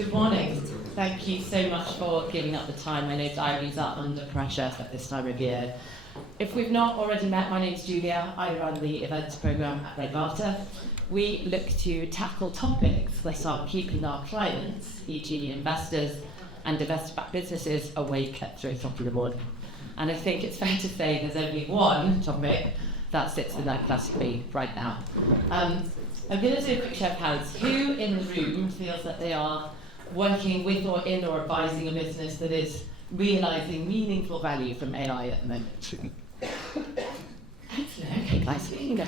Good morning. Thank you so much for giving up the time. I know diaries are under pressure at this time of year. If we've not already met, my name's Julia. I run the events programme at Renovata. We look to tackle topics that are keeping our clients, e.g. investors and investor-backed businesses, awake at 3 o'clock in the morning. And I think it's fair to say there's only one topic that sits in that category right now. I'm going to do a quick show of hands. Who in the room feels that they are working with or in or advising a business that is realising meaningful value from AI at the moment? Excellent. Okay, guys, you can go.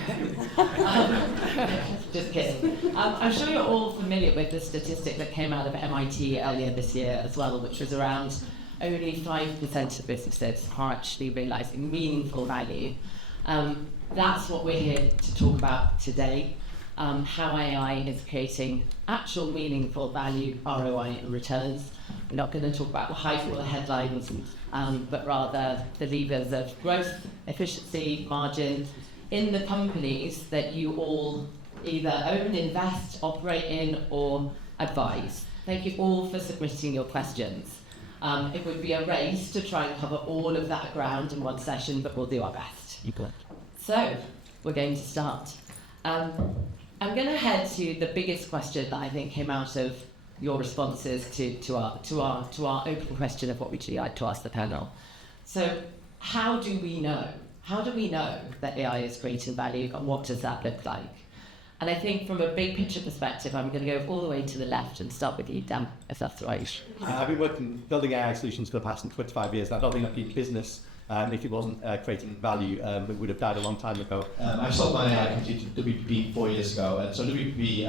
Just kidding. I'm sure you're all familiar with the statistic that came out of MIT earlier this year as well, which was around only 5% of businesses are actually realising meaningful value. That's what we're here to talk about today. How AI is creating actual meaningful value, ROI and returns. We're not going to talk about the hype or the headlines, but rather the levers of growth, efficiency, margin in the companies that you all either own, invest, operate in or advise. Thank you all for submitting your questions. It would be a race to try and cover all of that ground in one session, but we'll do our best. So, we're going to start. I'm going to head to the biggest question that I think came out of your responses to our open question of what we'd like to ask the panel. So, how do we know? How do we know that AI is creating value, and what does that look like? And I think from a big picture perspective, I'm going to go all the way to the left and start with you, Dan, if that's right. I've been building AI solutions for the past 25 years. I don't think I'd be in business if it wasn't creating value. It would have died a long time ago. I sold my AI company to WPP 4 years ago, and so WPP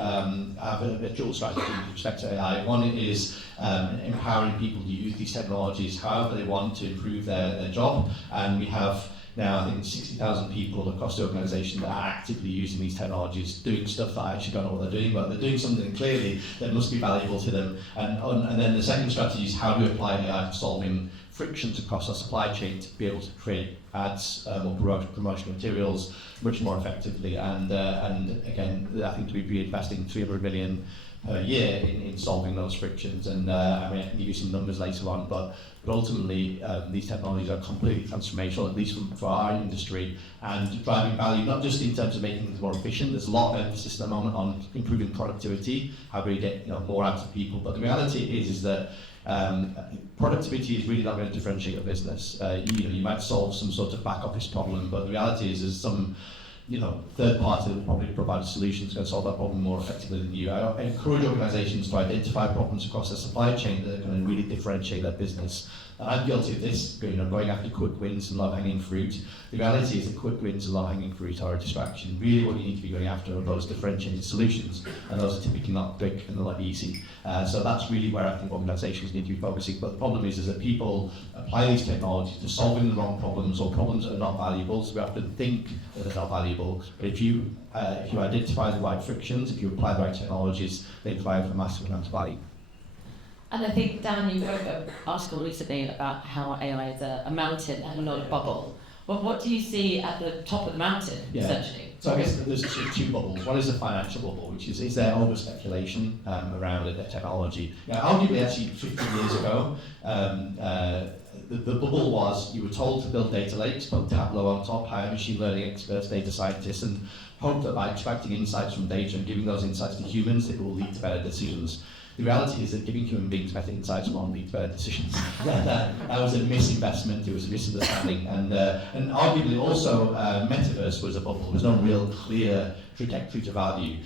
have a dual strategy with respect to AI. One is empowering people to use these technologies however they want to improve their job, and we have now, I think 60,000 people across the organisation that are actively using these technologies, doing stuff that I actually don't know what they're doing, but they're doing something clearly that must be valuable to them. And then the second strategy is how do we apply AI to solving frictions across our supply chain to be able to create ads or promotional materials much more effectively. And again, I think we'd be investing 300 million per year in solving those frictions. And I mean, I can give you some numbers later on, but ultimately these technologies are completely transformational, at least for our industry, and driving value, not just in terms of making things more efficient. There's a lot of emphasis at the moment on improving productivity, how do we get more out of people. But the reality is that productivity is really not going to differentiate a business. You might solve some sort of back office problem, but the reality is there's some third party that will probably provide solutions going to solve that problem more effectively than you. I encourage organisations to identify problems across their supply chain that are going to really differentiate their business. And I'm guilty of this, going after quick wins and low-hanging fruit. The reality is that quick wins and low-hanging fruit are a distraction. Really what you need to be going after are those differentiated solutions, and those are typically not quick and they're not easy. So that's really where I think organisations need to be focusing. But the problem is that people apply these technologies to solving the wrong problems or problems that are not valuable, so we have to think that they're not valuable. But if you identify the right frictions, if you apply the right technologies, they provide a massive amount of value. And I think, Dan, you wrote an article recently about how AI is a mountain and not a bubble. Well, what do you see at the top of the mountain, essentially? So I guess there's two bubbles. One is the financial bubble, which is there over speculation around the technology. Arguably, actually, 50 years ago, the bubble was you were told to build data lakes, put Tableau on top, hire machine learning experts, data scientists, and hope that by extracting insights from data and giving those insights to humans, it will lead to better decisions. The reality is that giving human beings better insights won't lead to better decisions. that was a misinvestment, it was a misunderstanding, and arguably also metaverse was a bubble. There was no real clear trajectory to value.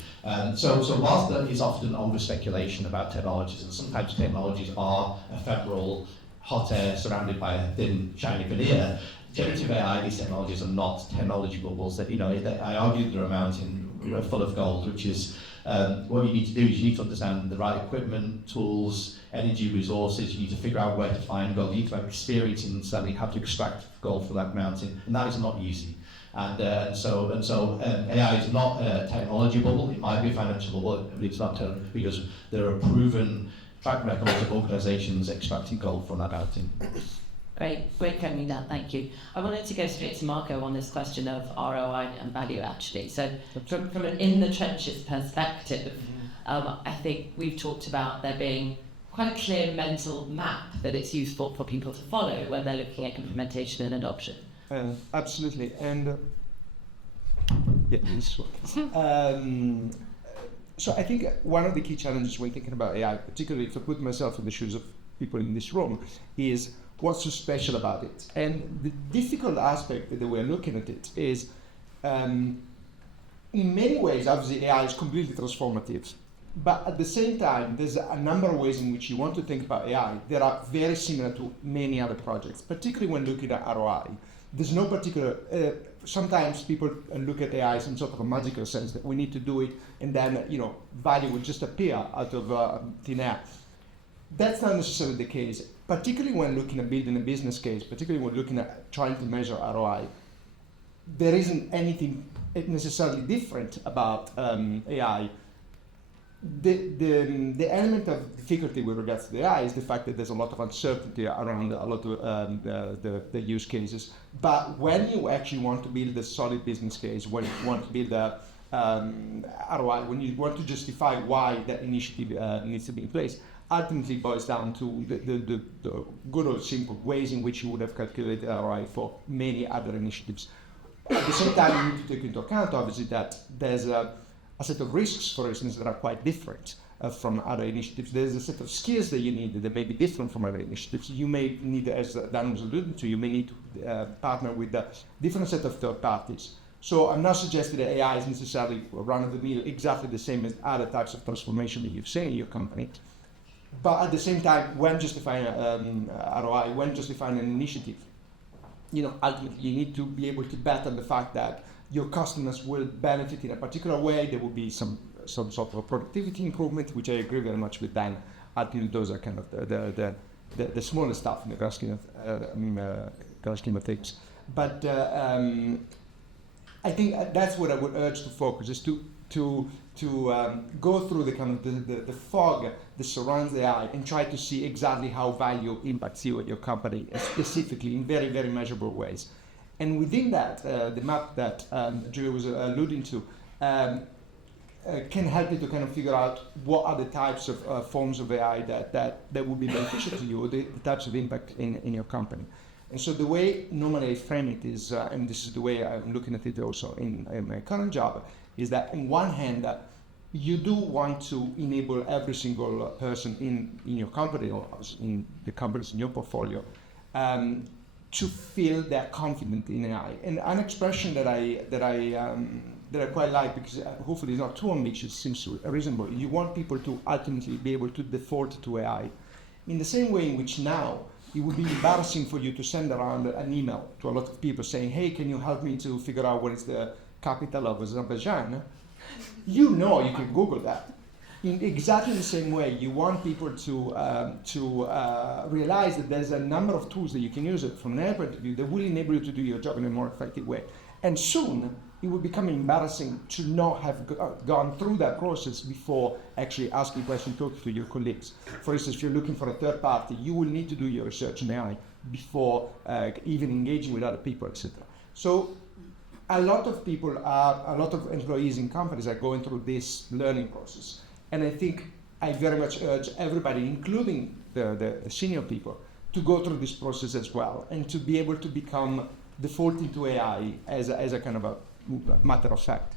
So whilst there is often over-speculation about technologies, and sometimes technologies are ephemeral, hot air surrounded by a thin, shiny veneer, generative AI, these technologies are not technology bubbles. I argue they're a mountain full of gold, which is what you need to do is you need to understand the right equipment, tools, energy, resources. You need to figure out where to find gold. You need to have experience in understanding how to extract gold from that mountain, and that is not easy. And so AI is not a technology bubble. It might be a financial bubble, but it's not because there are proven track records of organisations extracting gold from that mountain. Great coming down, thank you. I wanted to go straight to Marco on this question of ROI and value, actually. So from an in-the-trenches perspective, I think we've talked about there being quite a clear mental map that it's useful for people to follow when they're looking at implementation and adoption. Absolutely, and this one. So I think one of the key challenges when thinking about AI, particularly if I put myself in the shoes of people in this room, is what's so special about it. And the difficult aspect that we're looking at it is, in many ways, obviously AI is completely transformative. But at the same time, there's a number of ways in which you want to think about AI that are very similar to many other projects, particularly when looking at ROI. There's no particular, sometimes people look at AI in sort of a magical sense that we need to do it and then, value will just appear out of thin air. That's not necessarily the case, particularly when looking at building a business case, particularly when looking at trying to measure ROI. There isn't anything necessarily different about AI. The element of difficulty with regards to the AI is the fact that there's a lot of uncertainty around a lot of the use cases. But when you actually want to build a solid business case, when you want to build a ROI, when you want to justify why that initiative needs to be in place, ultimately boils down to the good old simple ways in which you would have calculated ROI for many other initiatives. At the same time, you need to take into account, obviously, that there's a set of risks, for instance, that are quite different from other initiatives. There's a set of skills that you need that may be different from other initiatives. You may need, as Dan was alluding to, you may need to partner with a different set of third parties. So I'm not suggesting that AI is necessarily run-of-the-mill, exactly the same as other types of transformation that you've seen in your company. But at the same time, when justifying ROI, when justifying an initiative, ultimately you need to be able to bet on the fact that your customers will benefit in a particular way. There will be some sort of a productivity improvement, which I agree very much with Dan. Ultimately, those are kind of the smaller stuff in the grand scheme of things. But I think that's what I would urge to focus, is to go through the kind of the fog that surrounds the AI and try to see exactly how value impacts you at your company, specifically in very, very measurable ways. And within that, the map that Julia was alluding to can help you to kind of figure out what are the types of forms of AI that would be beneficial to you, or the types of impact in your company. And so the way normally I frame it is, and this is the way I'm looking at it also in my current job, is that on one hand, you do want to enable every single person in your company, or in the companies in your portfolio, to feel they're confident in AI. And an expression that I quite like, because hopefully it's not too ambitious, seems reasonable. You want people to ultimately be able to default to AI in the same way in which now it would be embarrassing for you to send around an email to a lot of people saying, hey, can you help me to figure out what is the capital of Azerbaijan? You can Google that. In exactly the same way, you want people to realize that there's a number of tools that you can use from an AI point of view that will enable you to do your job in a more effective way. And soon, it will become embarrassing to not have gone through that process before actually asking questions, talking to your colleagues. For instance, if you're looking for a third party, you will need to do your research in AI before even engaging with other people, etc. So a lot of employees in companies are going through this learning process. And I think I very much urge everybody, including the senior people, to go through this process as well, and to be able to become defaulting to AI as a kind of a matter of fact.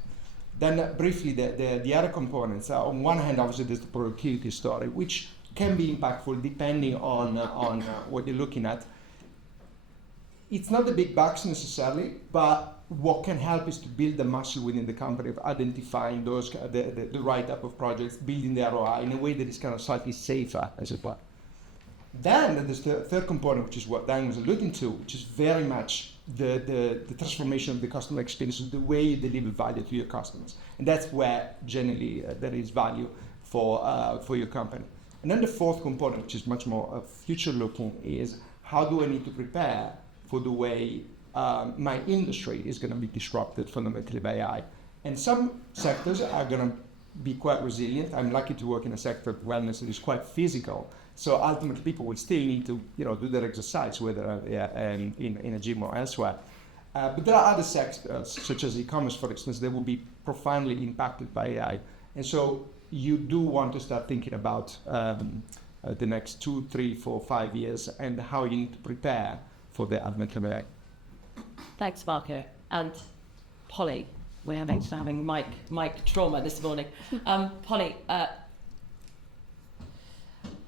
Then briefly, the other components. On one hand, obviously, there's the productivity story, which can be impactful depending on what you're looking at. It's not the big bucks necessarily, but what can help is to build the muscle within the company of identifying those the right type of projects, building the ROI in a way that is kind of slightly safer, as it were. Then there's the third component, which is what Dan was alluding to, which is very much the transformation of the customer experience, the way you deliver value to your customers. And that's where generally there is value for your company. And then the fourth component, which is much more future-looking, is how do I need to prepare for the way my industry is going to be disrupted fundamentally by AI. And some sectors are going to be quite resilient. I'm lucky to work in a sector of wellness that is quite physical. So ultimately, people will still need to, do their exercise, whether in a gym or elsewhere. But there are other sectors, such as e-commerce, for instance, that will be profoundly impacted by AI. And so you do want to start thinking about the next 2, 3, 4, 5 years, and how you need to prepare for the advent of AI. Thanks, Marco. And Polly, we're having mic trauma this morning. Polly,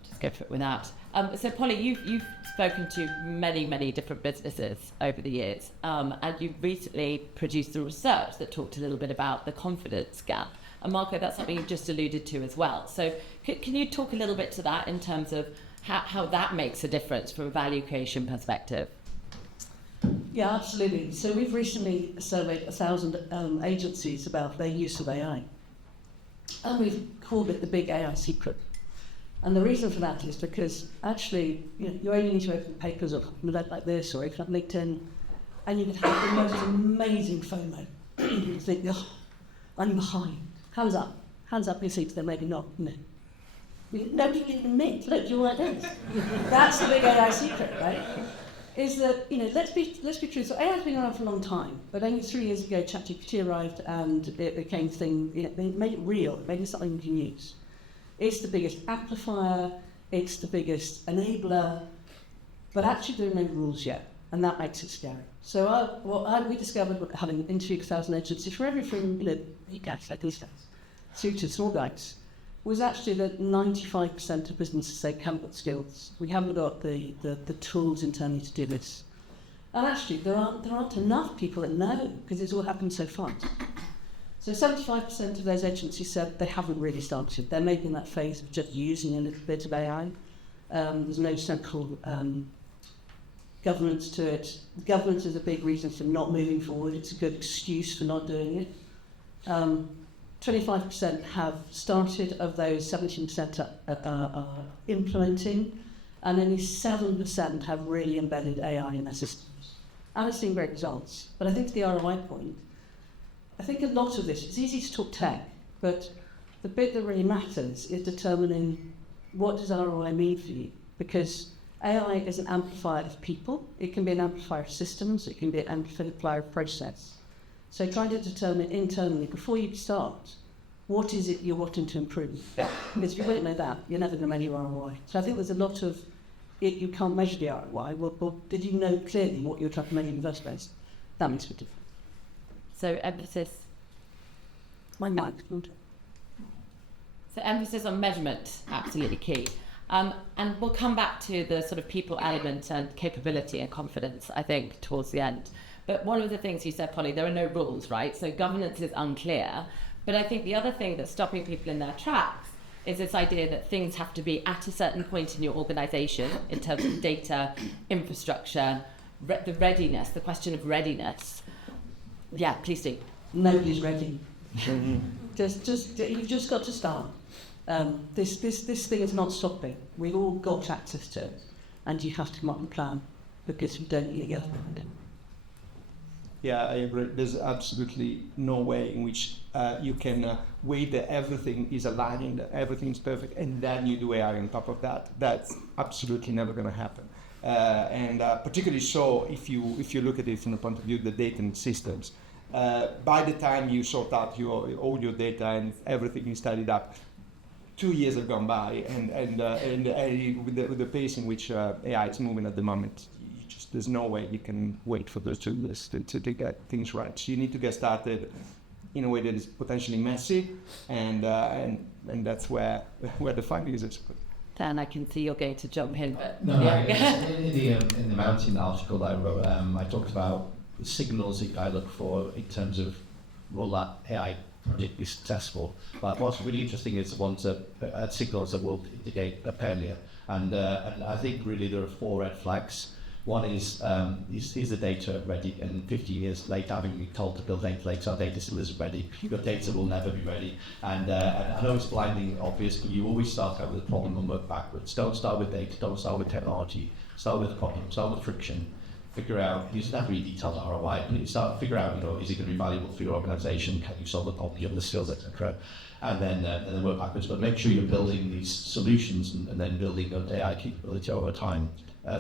just go for it with that. So Polly, you've spoken to many different businesses over the years, and you've recently produced the research that talked a little bit about the confidence gap. And Marco, that's something you've just alluded to as well. So can you talk a little bit to that in terms of how that makes a difference from a value creation perspective? Yeah, absolutely. So we've recently surveyed 1,000 agencies about their use of AI. And we've called it the big AI secret. And the reason for that is because actually, you only need to open papers or like this, or open up LinkedIn, and you can have the most amazing FOMO. You think, oh, I'm behind. Hands up your seats, then maybe not. No. Nobody can admit, look, you're like this. That's the big AI secret, right? Is that, let's be true. So AI's been around for a long time, but only 3 years ago ChatGPT arrived and it became they made it real, made it something you can use. It's the biggest amplifier, it's the biggest enabler, but actually there are no rules yet, and that makes it scary. So we discovered, having interviewed 1,000 agencies for everything, big guys like these guys, through to small guys, was actually that 95% of businesses say haven't got skills. We haven't got the tools internally to do this. And actually there aren't enough people that know, because it's all happened so fast. So 75% of those agencies said they haven't really started. They're maybe in that phase of just using a little bit of AI. There's no central governance to it. Governance is a big reason for not moving forward. It's a good excuse for not doing it. 25% have started, of those 17% are implementing, and only 7% have really embedded AI in their systems. And it's seen great results. But I think to the ROI point, I think a lot of this, it's easy to talk tech, but the bit that really matters is determining what does ROI mean for you, because AI is an amplifier of people, it can be an amplifier of systems, it can be an amplifier of process. So trying to determine internally, before you start, what is it you're wanting to improve? Because if you won't know that, you're never going to measure ROI. So I think there's a lot of, you can't measure the ROI, well, did you know clearly what you were trying to measure in the first place? That makes a difference. So emphasis. My mic. So emphasis on measurement, absolutely key. And we'll come back to the sort of people element and capability and confidence, I think, towards the end. But one of the things you said, Polly, there are no rules, right? So governance is unclear. But I think the other thing that's stopping people in their tracks is this idea that things have to be at a certain point in your organisation in terms of data, infrastructure, the readiness, the question of readiness. Yeah, please do. Nobody's ready. You've just got to start. This thing is not stopping. We've all got access to it, and you have to come up with a plan, because you don't get behind it. Yeah, I agree. There's absolutely no way in which you can wait that everything is aligning, that everything is perfect, and then you do AI on top of that. That's absolutely never going to happen. And particularly so if you look at it from the point of view of the data and systems. By the time you sort out all your data and everything is tidied up, 2 years have gone by, and with the pace in which AI is moving at the moment, there's no way you can wait for those 2 years to get things right. So you need to get started in a way that is potentially messy, and that's where the fun is. Dan, I can see you're going to jump in. In the Mountain article that I wrote, I talked about the signals that I look for in terms of will that AI project be successful. But what's really interesting is the ones that signals that will indicate a failure. And I think really there are 4 red flags. One is the data ready? And 15 years later, having been told to build data lakes, our data still isn't ready. Your data will never be ready. And I know it's blinding obvious, but you always start out with a problem and work backwards. Don't start with data, don't start with technology. Start with the problem, start with friction. Figure out, you don't have really detailed ROI, but you start figure out, is it going to be valuable for your organisation? Can you solve the problem? You have the skills, etc. And then work backwards. But make sure you're building these solutions and then building your AI capability over time.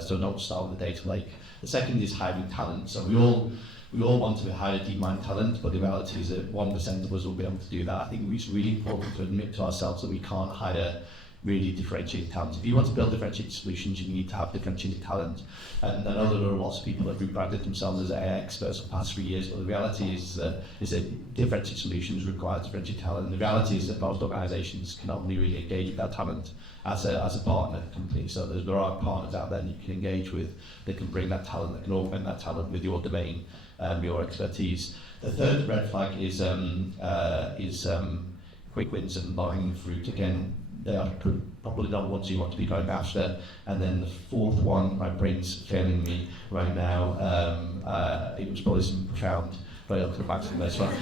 So don't start with the data lake. The second is hiring talent. So we all want to hire demand talent, but the reality is that 1% of us will be able to do that. I think it's really important to admit to ourselves that we can't hire really differentiated talent. If you want to build differentiated solutions, you need to have differentiated talent. And I know there are lots of people that rebranded themselves as AI experts for the past 3 years, but the reality is that differentiated solutions require differentiated talent. And the reality is that most organisations can only really engage with that talent as a partner company. So there are partners out there that you can engage with that can bring that talent, that can augment that talent with your domain, your expertise. The third red flag is quick wins and low-hanging fruit. Again, they are probably not ones you want to be going after. And then the fourth one, my brain's failing me right now. It was probably some profound, but I'll come back to this one.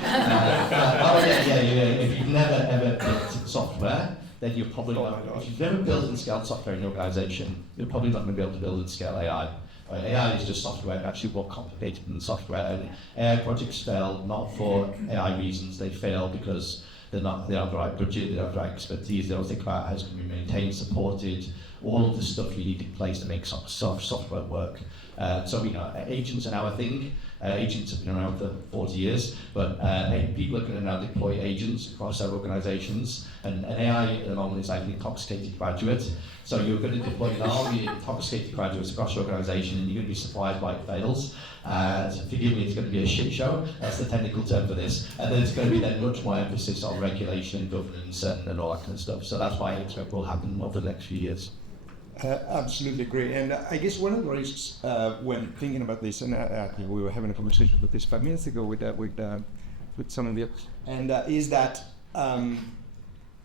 If you've never ever built software, then you're probably not. If you've never built and scaled software in your organisation, you're probably not going to be able to build and scale AI. AI is just software, actually more complicated than software. And AI projects fail not for AI reasons. They fail because they don't have the right budget, they don't have the right expertise, they don't think about how it's going to be maintained, supported, all of the stuff you need in place to make software work. So agents are now a thing. Agents have been around for 40 years, but people are going to now deploy agents across their organisations. And AI at the moment is like an intoxicated graduate. So you're going to deploy an army of intoxicated graduates across your organisation, and you're going to be surprised why it fails. So forgive me, it's going to be a shit show. That's the technical term for this. And then it's going to be then much more emphasis on regulation and governance and all that kind of stuff. So that's why I expect will happen over the next few years. Absolutely agree. And I guess one of the risks when thinking about this, and I think we were having a conversation about this 5 minutes ago with some of you, and is that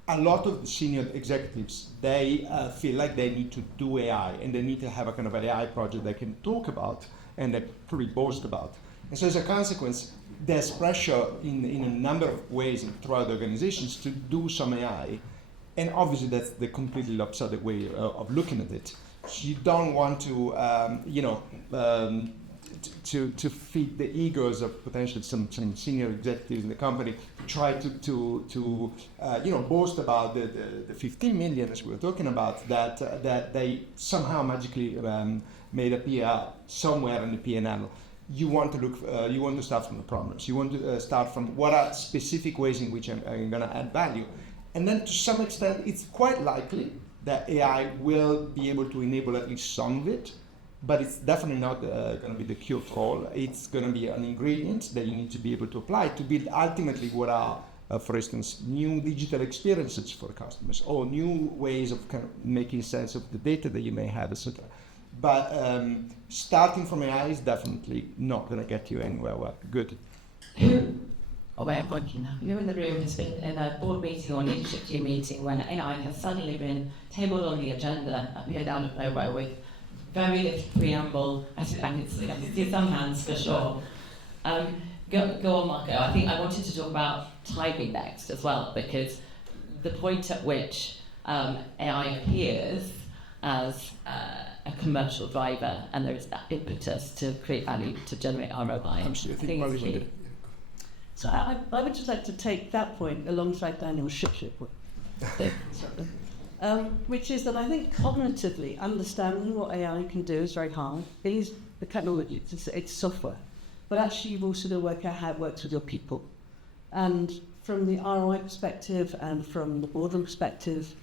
a lot of the senior executives, they feel like they need to do AI, and they need to have a kind of an AI project they can talk about and they probably boast about. And so as a consequence, there's pressure in a number of ways throughout the organizations to do some AI. And obviously that's the completely lopsided way of looking at it. So you don't want to, to feed the egos of potentially some senior executives in the company, try to boast about the 15 million as we were talking about, that they somehow magically made appear somewhere in the P&L. You want to look. You want to start from the problems. You want to start from what are specific ways in which I'm going to add value. And then to some extent, it's quite likely that AI will be able to enable at least some of it, but it's definitely not going to be the cure for all. It's going to be an ingredient that you need to be able to apply to build ultimately what are, for instance, new digital experiences for customers or new ways of kind of making sense of the data that you may have, etc. But starting from AI is definitely not going to get you anywhere. Well, good. Who in the room has been in a board meeting or leadership team meeting when AI has suddenly been tabled on the agenda, appeared out of nowhere with very little preamble? I can see some hands for sure. Go on, Marco. I think I wanted to talk about timing next as well, because the point at which AI appears as a commercial driver and there's that impetus to create value, to generate ROI. Absolutely. I think it's key. So I would just like to take that point alongside Daniel's ship point, which is that I think cognitively understanding what AI can do is very hard. It is the technology, it's software, but actually you've also got to work out how it works with your people. And from the ROI perspective and from the boardroom perspective,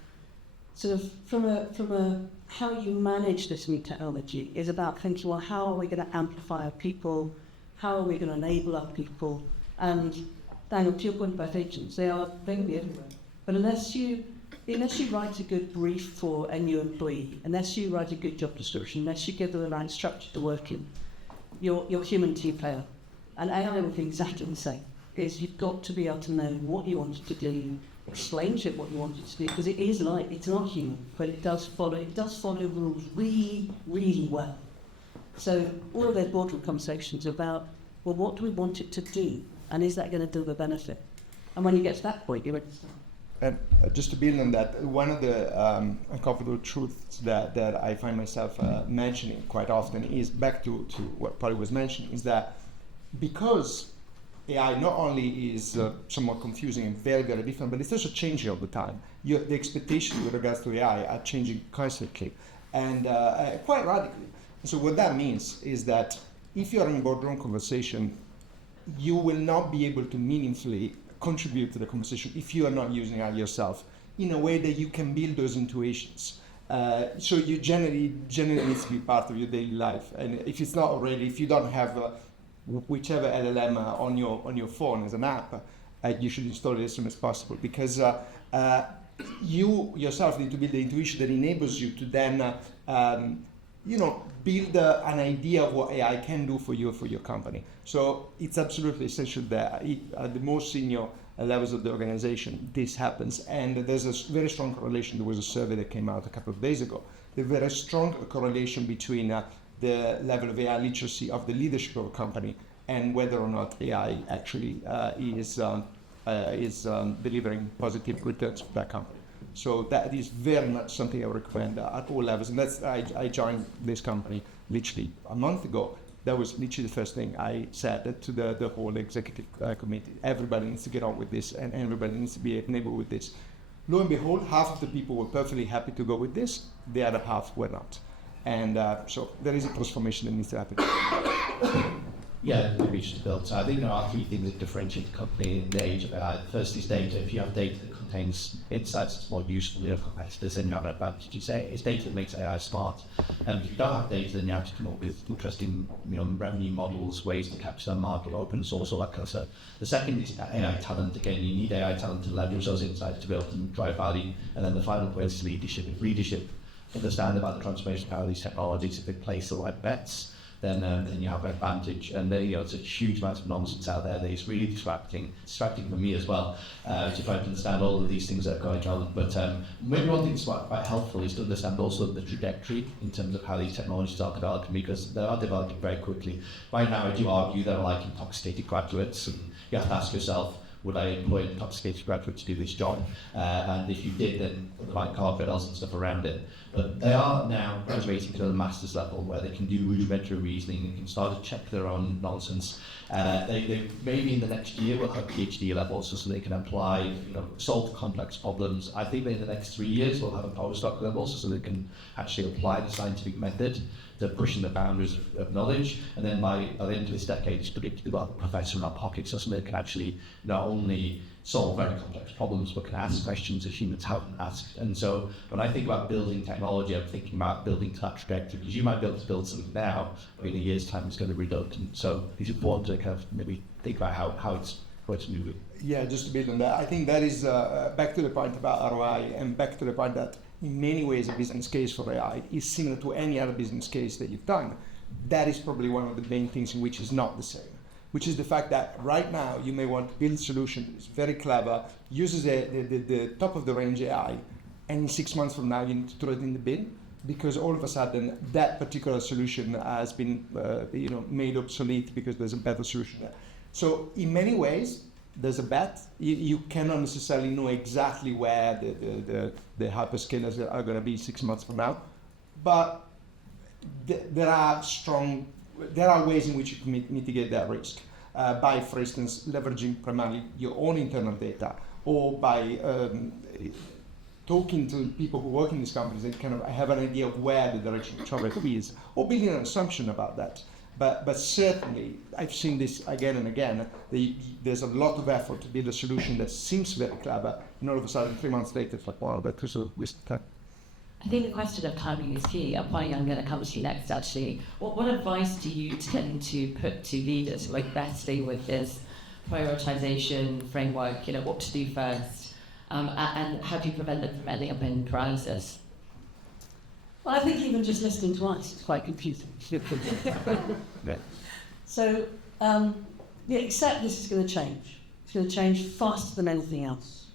sort of from a how you manage this new technology is about thinking, well, how are we going to amplify our people? How are we going to enable our people? And Daniel, to your point about agents, they can be everywhere. But unless you write a good brief for a new employee, unless you write a good job description, unless you give them the right structure to work in, you're a human team player. And AI will be exactly the same. Is you've got to be able to know what you want it to do, explain to it what you want it to do, because it's not human, but it does follow rules really, really well. So all of their boardroom conversations about, well, what do we want it to do? And is that going to deliver benefit? And when you get to that point, you're ready to start. And just to build on that, one of the uncomfortable truths that I find myself mentioning quite often is back to what Polly was mentioning, is that because AI not only is somewhat confusing and very, very different, but it's also changing all the time. The expectations with regards to AI are changing constantly and quite radically. So what that means is that if you're in a boardroom conversation, you will not be able to meaningfully contribute to the conversation if you are not using AI yourself. in a way that you can build those intuitions. So you generally needs to be part of your daily life. And if it's not already, if you don't have whichever LLM on your phone as an app, you should install it as soon as possible, because you yourself need to build the intuition that enables you to then build an idea of what AI can do for you or for your company. So it's absolutely essential that at the most senior levels of the organization this happens, and there's a very strong correlation. There was a survey that came out a couple of days ago. There's a very strong correlation between the level of AI literacy of the leadership of a company and whether or not AI actually is delivering positive returns for that company. So that is very much something I would recommend at all levels. And I joined this company literally a month ago. That was literally the first thing I said to the whole executive committee. Everybody needs to get on with this, and everybody needs to be enabled with this. Lo and behold, half of the people were perfectly happy to go with this. The other half were not. And so there is a transformation that needs to happen. Yeah, the reach is built. So I think there are three things that differentiate the company in the age of AI. The first is data. If you have data that contains insights that's more useful to your competitors, then you have an advantage. You say it's data that makes AI smart. And if you don't have data, then you have to come up with interesting, revenue models, ways to capture the market, open source, all that kind of stuff. The second is AI talent. Again, you need AI talent to leverage those insights to be able to drive value. And then the final point is leadership. If leadership understand about the transformation power of these technologies, if they place the right bets, then you have an advantage. And it's a huge amount of nonsense out there that is really distracting for me as well, to try to understand all of these things that are going on. But maybe one thing that's quite helpful is to understand also the trajectory in terms of how these technologies are developing, because they are developing very quickly. Right now, I do argue they're like intoxicated graduates, and you have to ask yourself, would I employ an intoxicated graduate to do this job? And if you did, then put the right guardrails and stuff around it. But they are now graduating to the master's level, where they can do rudimentary reasoning, they can start to check their own nonsense. They maybe in the next year will have PhD levels, so they can apply, solve complex problems. I think that in the next 3 years we'll have a postdoc level, so they can actually apply the scientific method to pushing the boundaries of knowledge. And then by the end of this decade, it's predicted about a professor in our pocket, so somebody can actually not only solve very complex problems, but can ask questions that humans haven't asked. And so when I think about building technology, I'm thinking about building to that trajectory, because you might be able to build something now, but in a year's time it's going to be redundant. So it's important to kind of maybe think about how it's moving. Yeah, just to build on that, I think that is back to the point about ROI, and back to the point that in many ways a business case for AI is similar to any other business case that you've done. That is probably one of the main things in which is not the same, which is the fact that right now you may want to build a solution that is very clever, uses the top of the range AI, and in 6 months from now you need to throw it in the bin, because all of a sudden that particular solution has been made obsolete because there's a better solution there. So in many ways, there's a bet. You cannot necessarily know exactly where the hyperscalers are going to be 6 months from now, but there are ways in which you can mitigate that risk by, for instance, leveraging primarily your own internal data, or by talking to people who work in these companies and kind of have an idea of where the direction of travel is, or building an assumption about that. But certainly, I've seen this again and again. There's a lot of effort to build a solution that seems very clever, and all of a sudden, 3 months later, it's like, wow, that was a waste of time. I think the question of timing is key. I'm going to come to you next, actually. What advice do you tend to put to leaders who are investing with this prioritisation framework, what to do first, and how do you prevent them from ending up in paralysis? Well, I think even just listening to us is quite confusing. So, accept this is going to change. It's going to change faster than anything else.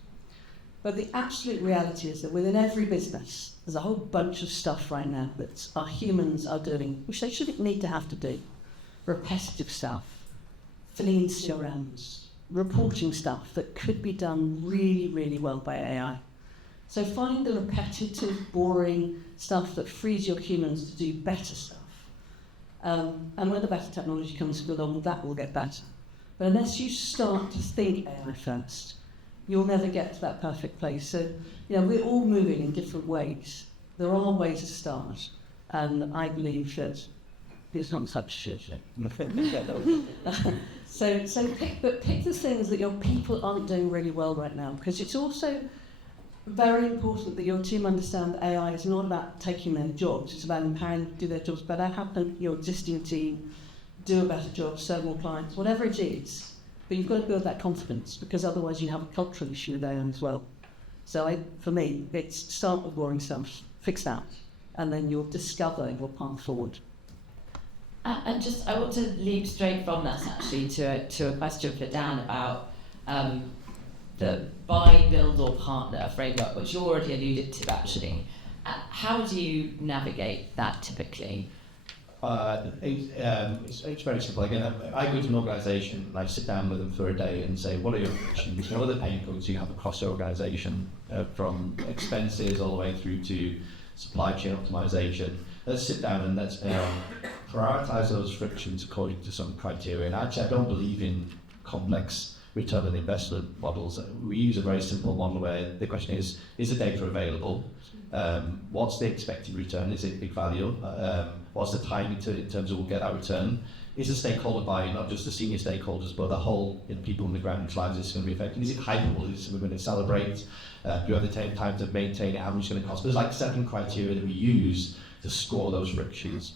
But the absolute reality is that within every business, there's a whole bunch of stuff right now that our humans are doing, which they shouldn't need to have to do. Repetitive stuff, filling in CRMs, reporting stuff that could be done really, really well by AI. So find the repetitive, boring stuff that frees your humans to do better stuff. And when the better technology comes along, that will get better. But unless you start to think AI first, you'll never get to that perfect place. So, we're all moving in different ways. There are ways to start, and I believe that there's not such shit. So pick the things that your people aren't doing really well right now, because it's also very important that your team understand that AI is not about taking their jobs, it's about empowering them to do their jobs better. How can your existing team do a better job, serve more clients, whatever it is. But you've got to build that confidence, because otherwise you have a cultural issue with AI as well. So for me, it's start with boring stuff, fix that, and then you'll discover your path forward. And just, I want to leap straight from that actually to a question for Dan about the buy, build or partner framework, which you already alluded to actually. How do you navigate that typically? It's very simple. Again, I go to an organisation and I sit down with them for a day and say, what are your issues? What are the pain points you have across the organisation, from expenses all the way through to supply chain optimisation? Let's sit down and let's prioritise those frictions according to some criteria. And actually, I don't believe in complex return on investment models. We use a very simple one where the question is the data available? What's the expected return? Is it big value? What's the timing in terms of we'll get that return? Is the stakeholder buy-in, not just the senior stakeholders, but the whole people on the ground whose lives this is going to be affected? Is it hypeable? Is it something we're going to celebrate? Do you have the time to maintain it? How much it's going to cost? There's like 7 criteria that we use to score those frictions.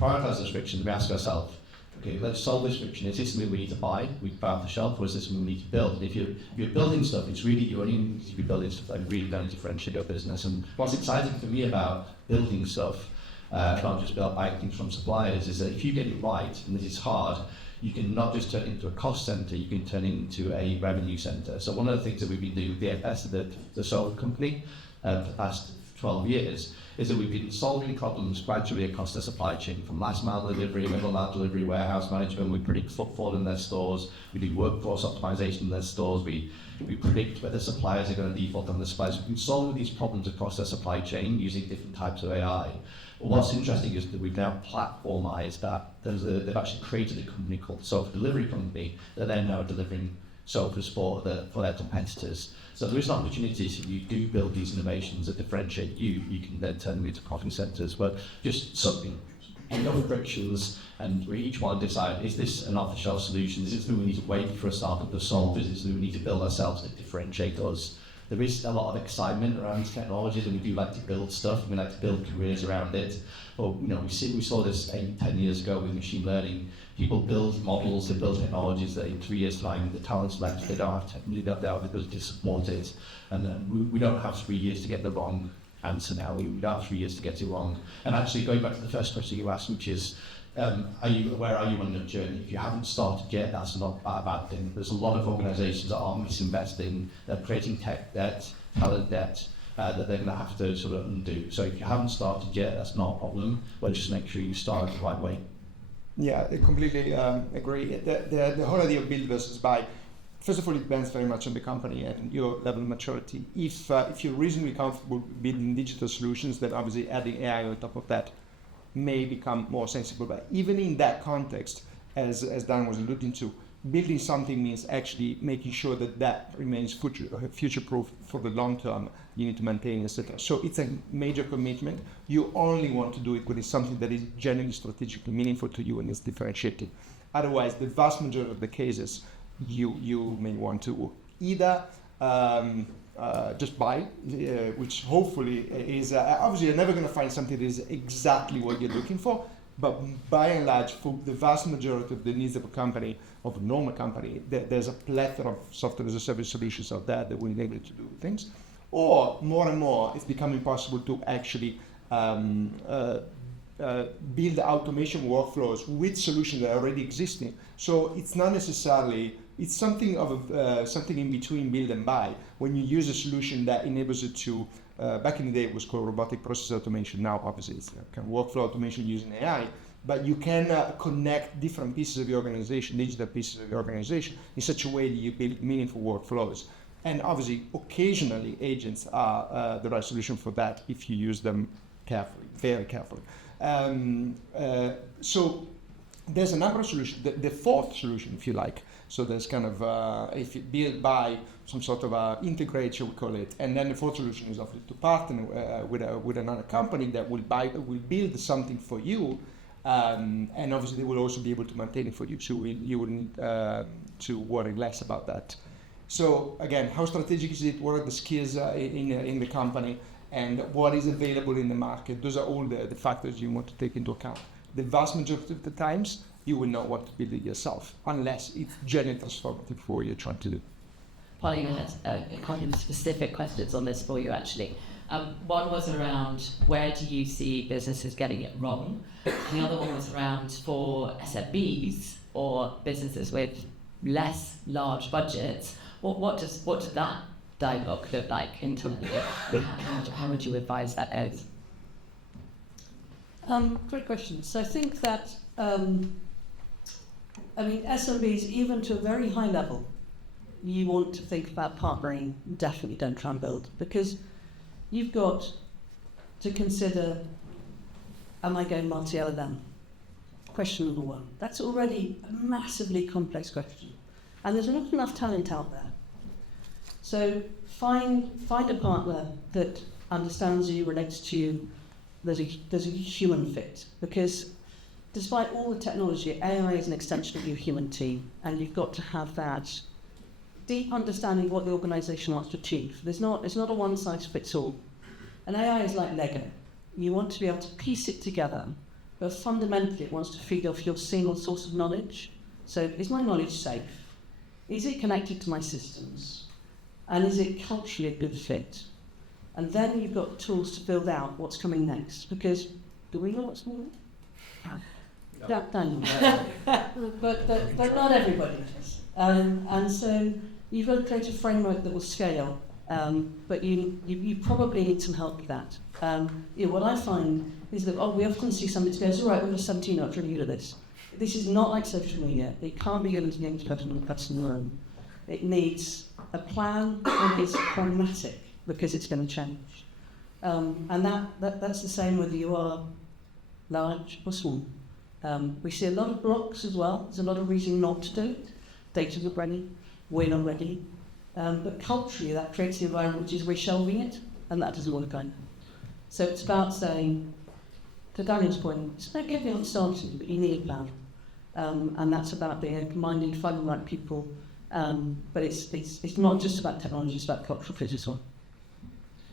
Prioritise those frictions. We ask ourselves, okay, let's solve this friction. Is this something we need to buy? We buy off the shelf, or is this something we need to build? And if you're building stuff, it's really, you only need to be building stuff that really going to differentiate your business. And what's exciting for me about building stuff, not just buying things from suppliers, is that if you get it right, and this is hard, you can not just turn it into a cost centre, you can turn it into a revenue centre. So one of the things that we've been doing with the solar company for the past 12 years is that we've been solving problems gradually across the supply chain, from last mile delivery, middle mile delivery, warehouse management. We predict footfall in their stores. We do workforce optimization in their stores. We predict whether suppliers are going to default on the suppliers. We've been solving these problems across their supply chain using different types of AI. But what's interesting is that we've now platformized that. They've actually created a company called the Sofa Delivery Company that they're now delivering sofas for their competitors. So there is an opportunity, if you do build these innovations that differentiate you, you can then turn them into profit centres. But just something, enough frictions, and we each one decide, is this an off-the-shelf solution? Is this something we need to wait for a startup to solve? Is this something we need to build ourselves to differentiate us? There is a lot of excitement around these technologies, and we do like to build stuff, and we like to build careers around it. But we saw this 8-10 years ago with machine learning. People build models, they build technologies that in 3 years' time, the talent's left, they don't have the ability to support it. And we don't have 3 years to get the wrong answer now. We don't have 3 years to get it wrong. And actually, going back to the first question you asked, which is, where are you on your journey? If you haven't started yet, that's not a bad thing. There's a lot of organisations that are misinvesting, they're creating tech debt, talent debt, that they're going to have to sort of undo. So if you haven't started yet, that's not a problem, but just make sure you start the right way. Yeah, I completely agree. The whole idea of build versus buy, first of all, it depends very much on the company and your level of maturity. If you're reasonably comfortable building digital solutions, then obviously adding AI on top of that may become more sensible. But even in that context, as Dan was alluding to, building something means actually making sure that remains future-proof for the long term. You need to maintain, etc. So it's a major commitment. You only want to do it when it's something that is genuinely strategically meaningful to you and is differentiated. Otherwise, the vast majority of the cases, you may want to either just buy, which hopefully is, obviously you're never going to find something that is exactly what you're looking for, but by and large, for the vast majority of the needs of a company, of a normal company, there's a plethora of software as a service solutions out there that will enable you to do things. Or more and more, it's becoming possible to actually build automation workflows with solutions that are already existing. So it's not necessarily, it's something of something in between build and buy. When you use a solution that enables it to, back in the day it was called robotic process automation, now obviously it's kind of workflow automation using AI, but you can connect different pieces of your organization, digital pieces of your organization, in such a way that you build meaningful workflows. And obviously, occasionally, agents are the right solution for that if you use them carefully, very carefully. So there's a number of solutions. The fourth solution, if you like. So there's kind of, if you build by some sort of integrator, we call it. And then the fourth solution is offered to partner with another company that will build something for you. And obviously, they will also be able to maintain it for you. So you will need to worry less about that. So again, how strategic is it? What are the skills in the company? And what is available in the market? Those are all the factors you want to take into account. The vast majority of the times, you will know what to build it yourself, unless it's genuinely transformative for what you're trying to do. Polly had quite specific questions on this for you, actually. One was around where do you see businesses getting it wrong? And the other one was around for SMBs or businesses with less large budgets. What does that dialogue look like internally? How would you advise that out? Great question. So I think that, SMBs, even to a very high level, you want to think about partnering. Definitely don't try and build, because you've got to consider, am I going multi-LLM? Question number one. That's already a massively complex question. And there's not enough talent out there. So find a partner that understands you, relates to you. There's a human fit, because despite all the technology, AI is an extension of your human team, and you've got to have that deep understanding of what the organisation wants to achieve. It's not a one-size-fits-all. And AI is like Lego. You want to be able to piece it together, but fundamentally it wants to feed off your single source of knowledge. So is my knowledge safe? Is it connected to my systems? And is it culturally a good fit? And then you've got tools to build out what's coming next. Because do we know what's coming next? Daniel. But not everybody does. And so you've got to create a framework that will scale. But you probably need some help with that. What I find is that we often see somebody who goes, all right, we're 17, I'm really good at this. This is not like social media. It can't be given to the youngest person in the room. It needs a plan that is pragmatic, because it's going to change. And that's the same whether you are large or small. We see a lot of blocks as well. There's a lot of reason not to do it. Data's not ready, we're not ready. But culturally, that creates the environment which is we're shelving it, and that doesn't work either. So it's about saying, to Daniel's point, it's about getting on started, but you need a plan. And that's about being open-minded, finding the right people. But it's not just about technology, it's about cultural fit as well.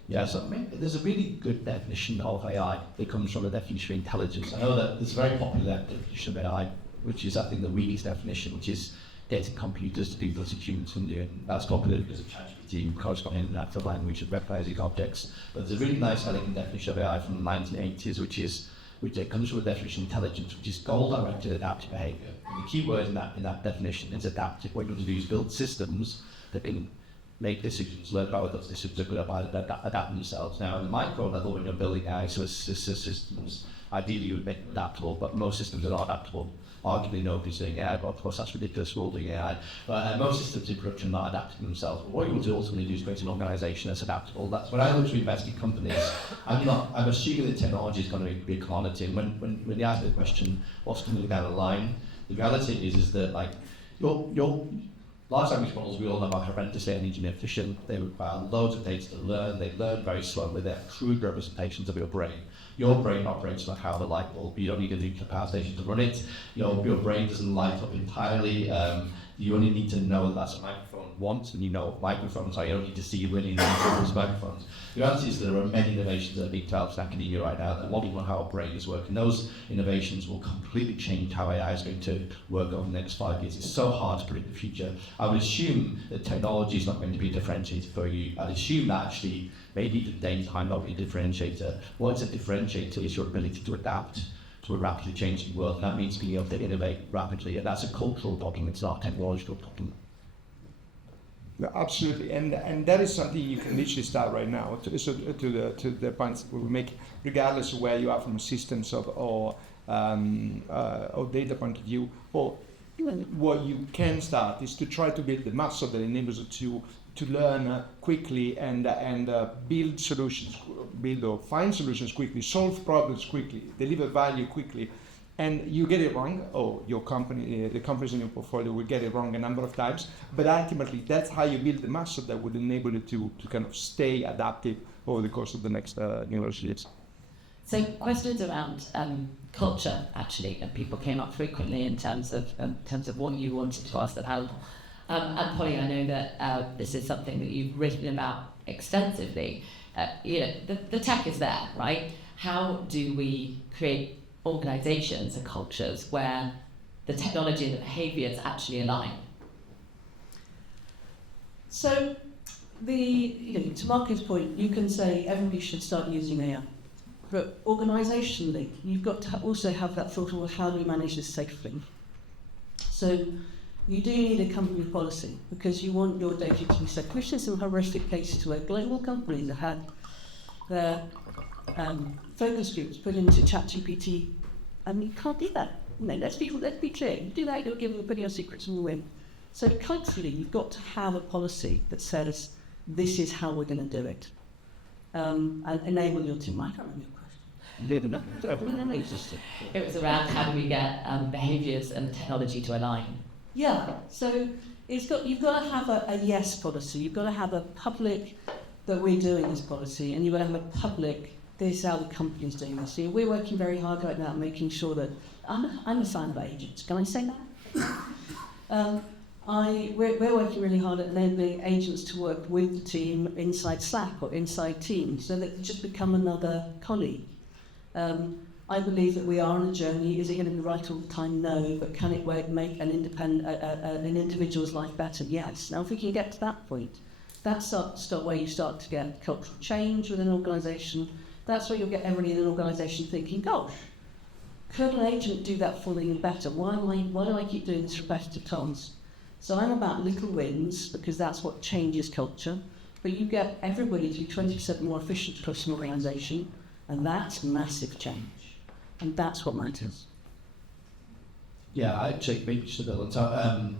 Yeah, so there's a really good definition of AI. It comes from the definition of intelligence. I know that there's a very popular definition of AI, which is, I think, the weakest definition, which is getting computers to do what humans can do. And that's popular because of ChatGPT, corresponding in natural language of recognizing objects. But there's a really nice, elegant definition of AI from the 1980s, which comes from the definition of intelligence, which is goal-directed adaptive behaviour. And the key word in that definition is adaptive. What you want to do is build systems that can make decisions, learn about what those decisions are good about, adapt themselves. Now, at the micro level, when you're building AI systems, ideally you would make them adaptable, but most systems are not adaptable. Arguably nobody's doing AI, but of course that's ridiculous, we're all doing AI. But most systems in production are not adapting themselves. But what you want to ultimately do is create an organisation that's adaptable. That's when I look to invest in companies. I'm assuming that technology is going to be a commodity. And when you ask the question, what's coming down the line, the reality is that like your large language models, we all know, are horrendously energy inefficient. They require loads of data to learn. They learn very slowly. They're crude representations of your brain. Your brain operates like how the light bulb. You don't need a nuclear power station to run it. Your brain doesn't light up entirely. You only need to know that that's a microphone once, and you know what microphones are. You don't need to see really those microphones. The reality is there are many innovations that are being developed in academia right now that model how our brain is working. Those innovations will completely change how AI is going to work over the next 5 years. It's so hard to predict the future. I would assume that technology is not going to be a differentiator for you. I'd assume that actually maybe the data might not be a differentiator. What's a differentiator is your ability to adapt to a rapidly changing world, and that means being able to innovate rapidly, and that's a cultural problem, it's not a technological problem. No, absolutely, and that is something you can literally start right now. To the points we make, regardless of where you are from a systems or data point of view, or what you can start is to try to build the muscle that enables you to learn quickly and build solutions, build or find solutions quickly, solve problems quickly, deliver value quickly. And you get it wrong, or your company, the companies in your portfolio will get it wrong a number of times, but ultimately that's how you build the muscle that would enable you to kind of stay adaptive over the course of the next years. So questions around culture, actually, and people came up frequently in terms of what you wanted to ask, that And Polly, I know that this is something that you've written about extensively. The tech is there, right? How do we create organisations and cultures where the technology and the behaviours actually align? So, to Marco's point, you can say everybody should start using AI. But organisationally, you've got to also have that thought of, well, how do we manage this safely? So you do need a company policy because you want your data to be safe. We've seen some horrific cases where global companies have had their focus groups put into ChatGPT, and you can't do that. Let's be clear. You do that, you'll give them your secrets and you win. So culturally, you've got to have a policy that says, this is how we're going to do it. And enable your team. I can't remember your question. It was around how do we get behaviours and technology to align. Yeah, so you've got to have a yes policy. You've got to have a public that we're doing this policy, and you've got to have a public this is how the company's doing this. So we're working very hard right now, making sure that I'm a fan of agents. Can I say that? We're working really hard at enabling agents to work with the team inside Slack or inside Teams, so that they just become another colleague. I believe that we are on a journey. Is it going to be right all the time? No. But can it make an individual's life better? Yes. Now, if we can get to that point, that's where you start to get cultural change within an organisation. That's where you'll get everybody in an organisation thinking, gosh, could an agent do that for me better? Why do I keep doing this repetitive tasks? So I'm about little wins, because that's what changes culture. But you get everybody to be 20% more efficient across an organisation, and that's massive change. And that's what matters. Yeah, I'd say maybe just a bit on top.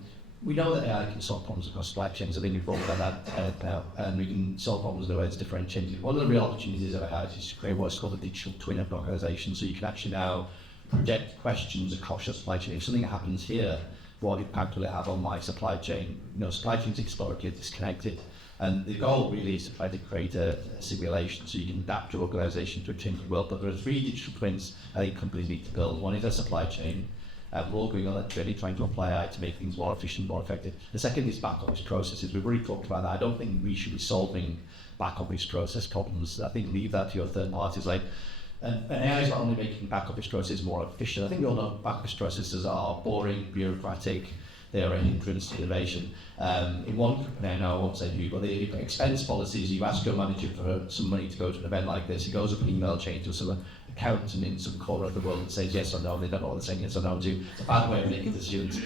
We know that AI can solve problems across supply chains. I think we've talked about that now, and we can solve problems in a way that's differentiated. One of the real opportunities of AI is to create what's called a digital twin of an organisation. So you can actually now project questions across your supply chain. If something happens here, what impact will it have on my supply chain? Supply chains historically are disconnected. And the goal really is to try to create a simulation so you can adapt your organisation to a changing world. But there are 3 digital twins I think companies need to build. One is their supply chain. We're all going on that journey trying to apply AI to make things more efficient, more effective. The second is back office processes. We've already talked about that. I don't think we should be solving back office process problems. I think leave that to your third parties. And AI is not only making back office processes more efficient. I think we all know back office processes are boring, bureaucratic. They are a hindrance to innovation. In one company, I know I won't say who, but the expense policies, you ask your manager for some money to go to an event like this, he goes up an email chain to some accountant in some corner of the world and says yes or no, they don't know what they're saying yes or no to. It's a bad way of making decisions.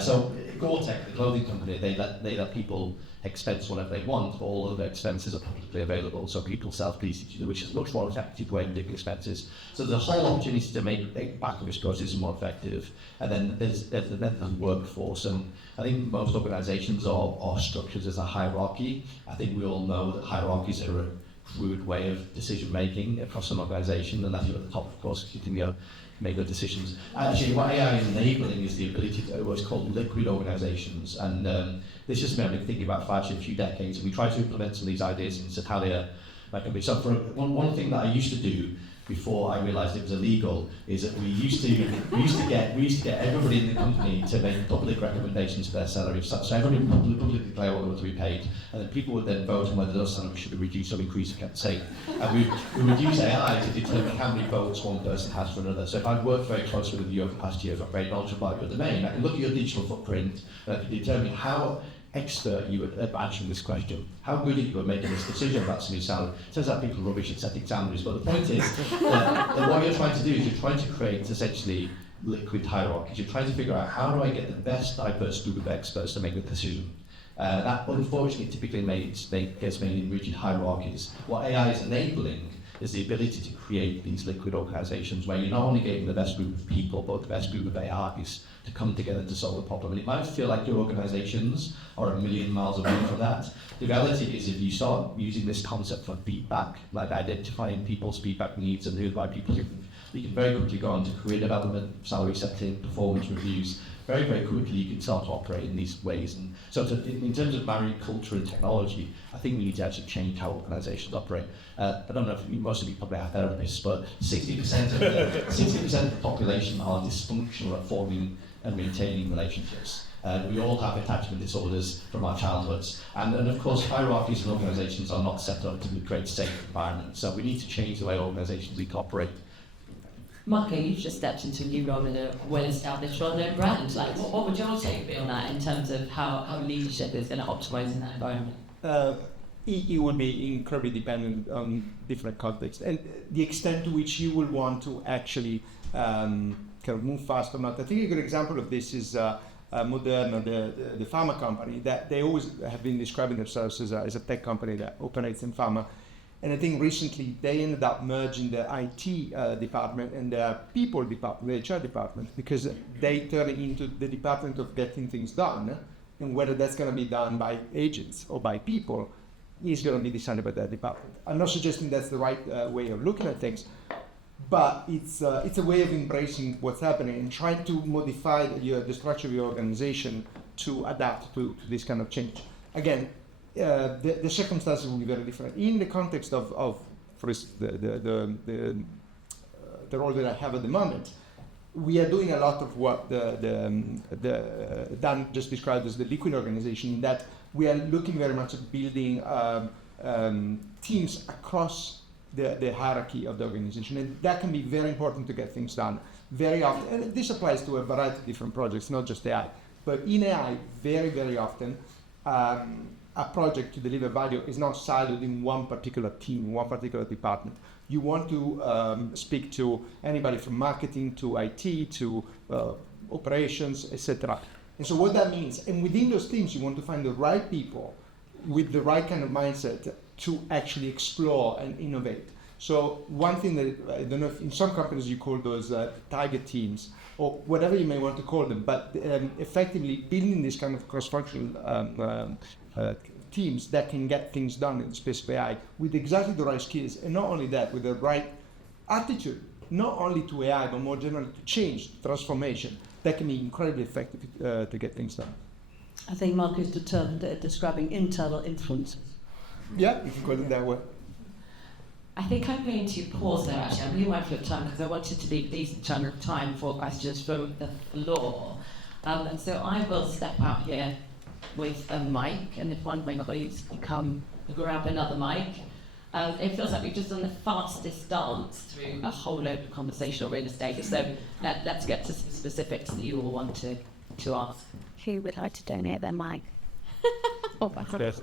So Gore-Tex, the clothing company, they let people expense whatever they want, but all of their expenses are publicly available, so people self-police, which is a much more effective way of doing expenses. So there's a whole opportunity to make back office processes more effective, and then there's the workforce. And I think most organisations are structured as a hierarchy. I think we all know that hierarchies are a crude way of decision making across an organisation, and that you're at the top, of course, you can make good decisions. Actually, what AI is enabling is the ability to what's called liquid organisations, and this has been thinking about for actually a few decades, and we try to implement some of these ideas in Satalia. So for one thing that I used to do before I realised it was illegal is that we used to get everybody in the company to make public recommendations for their salaries. So everybody would publicly declare what they were to be paid, and then people would then vote on whether those salaries should be reduced or increased or kept the same. And we would use AI to determine how many votes one person has for another. So if I've worked very closely with you over the past year, I've very knowledgeable about your domain, I can look at your digital footprint and I can determine how expert you at answering this question. How good are you at making this decision about somebody's salary? It turns out people are rubbish at setting salaries, but the point is that what you're trying to do is you're trying to create essentially liquid hierarchies. You're trying to figure out how do I get the best diverse group of experts to make the decision. That unfortunately typically gets made in rigid hierarchies. What AI is enabling is the ability to create these liquid organisations where you're not only getting the best group of people, but the best group of AIs to come together to solve the problem. And it might feel like your organisations are a million miles away from that. The reality is if you start using this concept for feedback, like identifying people's feedback needs and who the right people are, you can very quickly go on to career development, salary setting, performance reviews. Very, very quickly you can start to operate in these ways. And so in terms of marrying culture and technology, I think we need to actually change how organisations operate. I don't know if most of you probably are therapists, but 60% of the population are dysfunctional at forming and maintaining relationships. We all have attachment disorders from our childhoods. And of course, hierarchies in organisations are not set up to create safe environments. So we need to change the way organisations operate. Marco, you've just stepped into a new role in a well-established, well-known brand. Like, what would your take be on that in terms of how leadership is going to optimise in that environment? It will be incredibly dependent on different contexts and the extent to which you will want to actually kind of move fast or not. I think a good example of this is Moderator, the pharma company, that they always have been describing themselves as a tech company that operates in pharma. And I think recently they ended up merging the IT department and the people department, the HR department, because they turn it into the department of getting things done, and whether that's going to be done by agents or by people is going to be decided by that department. I'm not suggesting that's the right way of looking at things, but it's a way of embracing what's happening and trying to modify the structure of your organization to adapt to this kind of change. Again, the circumstances will be very different. In the context of for instance, the role that I have at the moment, we are doing a lot of what Dan just described as the liquid organization, in that we are looking very much at building teams across the hierarchy of the organization, and that can be very important to get things done very often. And this applies to a variety of different projects, not just AI. But in AI, very, very often, a project to deliver value is not siloed in one particular team, one particular department. You want to speak to anybody from marketing to IT to operations, etc. And so what that means, and within those teams, you want to find the right people with the right kind of mindset to actually explore and innovate. So one thing that, I don't know if in some companies you call those target teams, or whatever you may want to call them, but effectively building this kind of cross-functional teams that can get things done in the space of AI with exactly the right skills, and not only that, with the right attitude, not only to AI, but more generally to change, transformation, that can be incredibly effective to get things done. I think Mark is determined at describing internal influences. Yeah, you can call it that way. I think I'm going to pause there actually. I'm really mindful of time because I wanted to leave decent chunk of time for questions from the floor. And so I will step out here with a mic, and if one of my colleagues can come grab another mic. It feels like we've just done the fastest dance through a whole load of conversational real estate. So let's get to some specifics that you all want to ask. Who would like to donate their mic? Yes.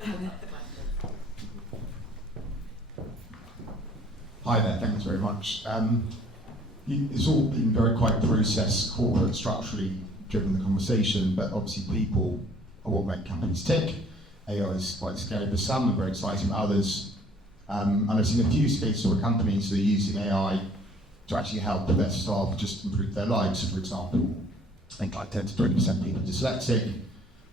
Hi there, thanks very much. It's all been very quite process, corporate, structurally driven, the conversation, but obviously people are what make companies tick. AI is quite scary for some and very exciting for others. And I've seen a few cases where companies that are using AI to actually help their staff just improve their lives. So for example, I think like 10 to 20% people are dyslexic,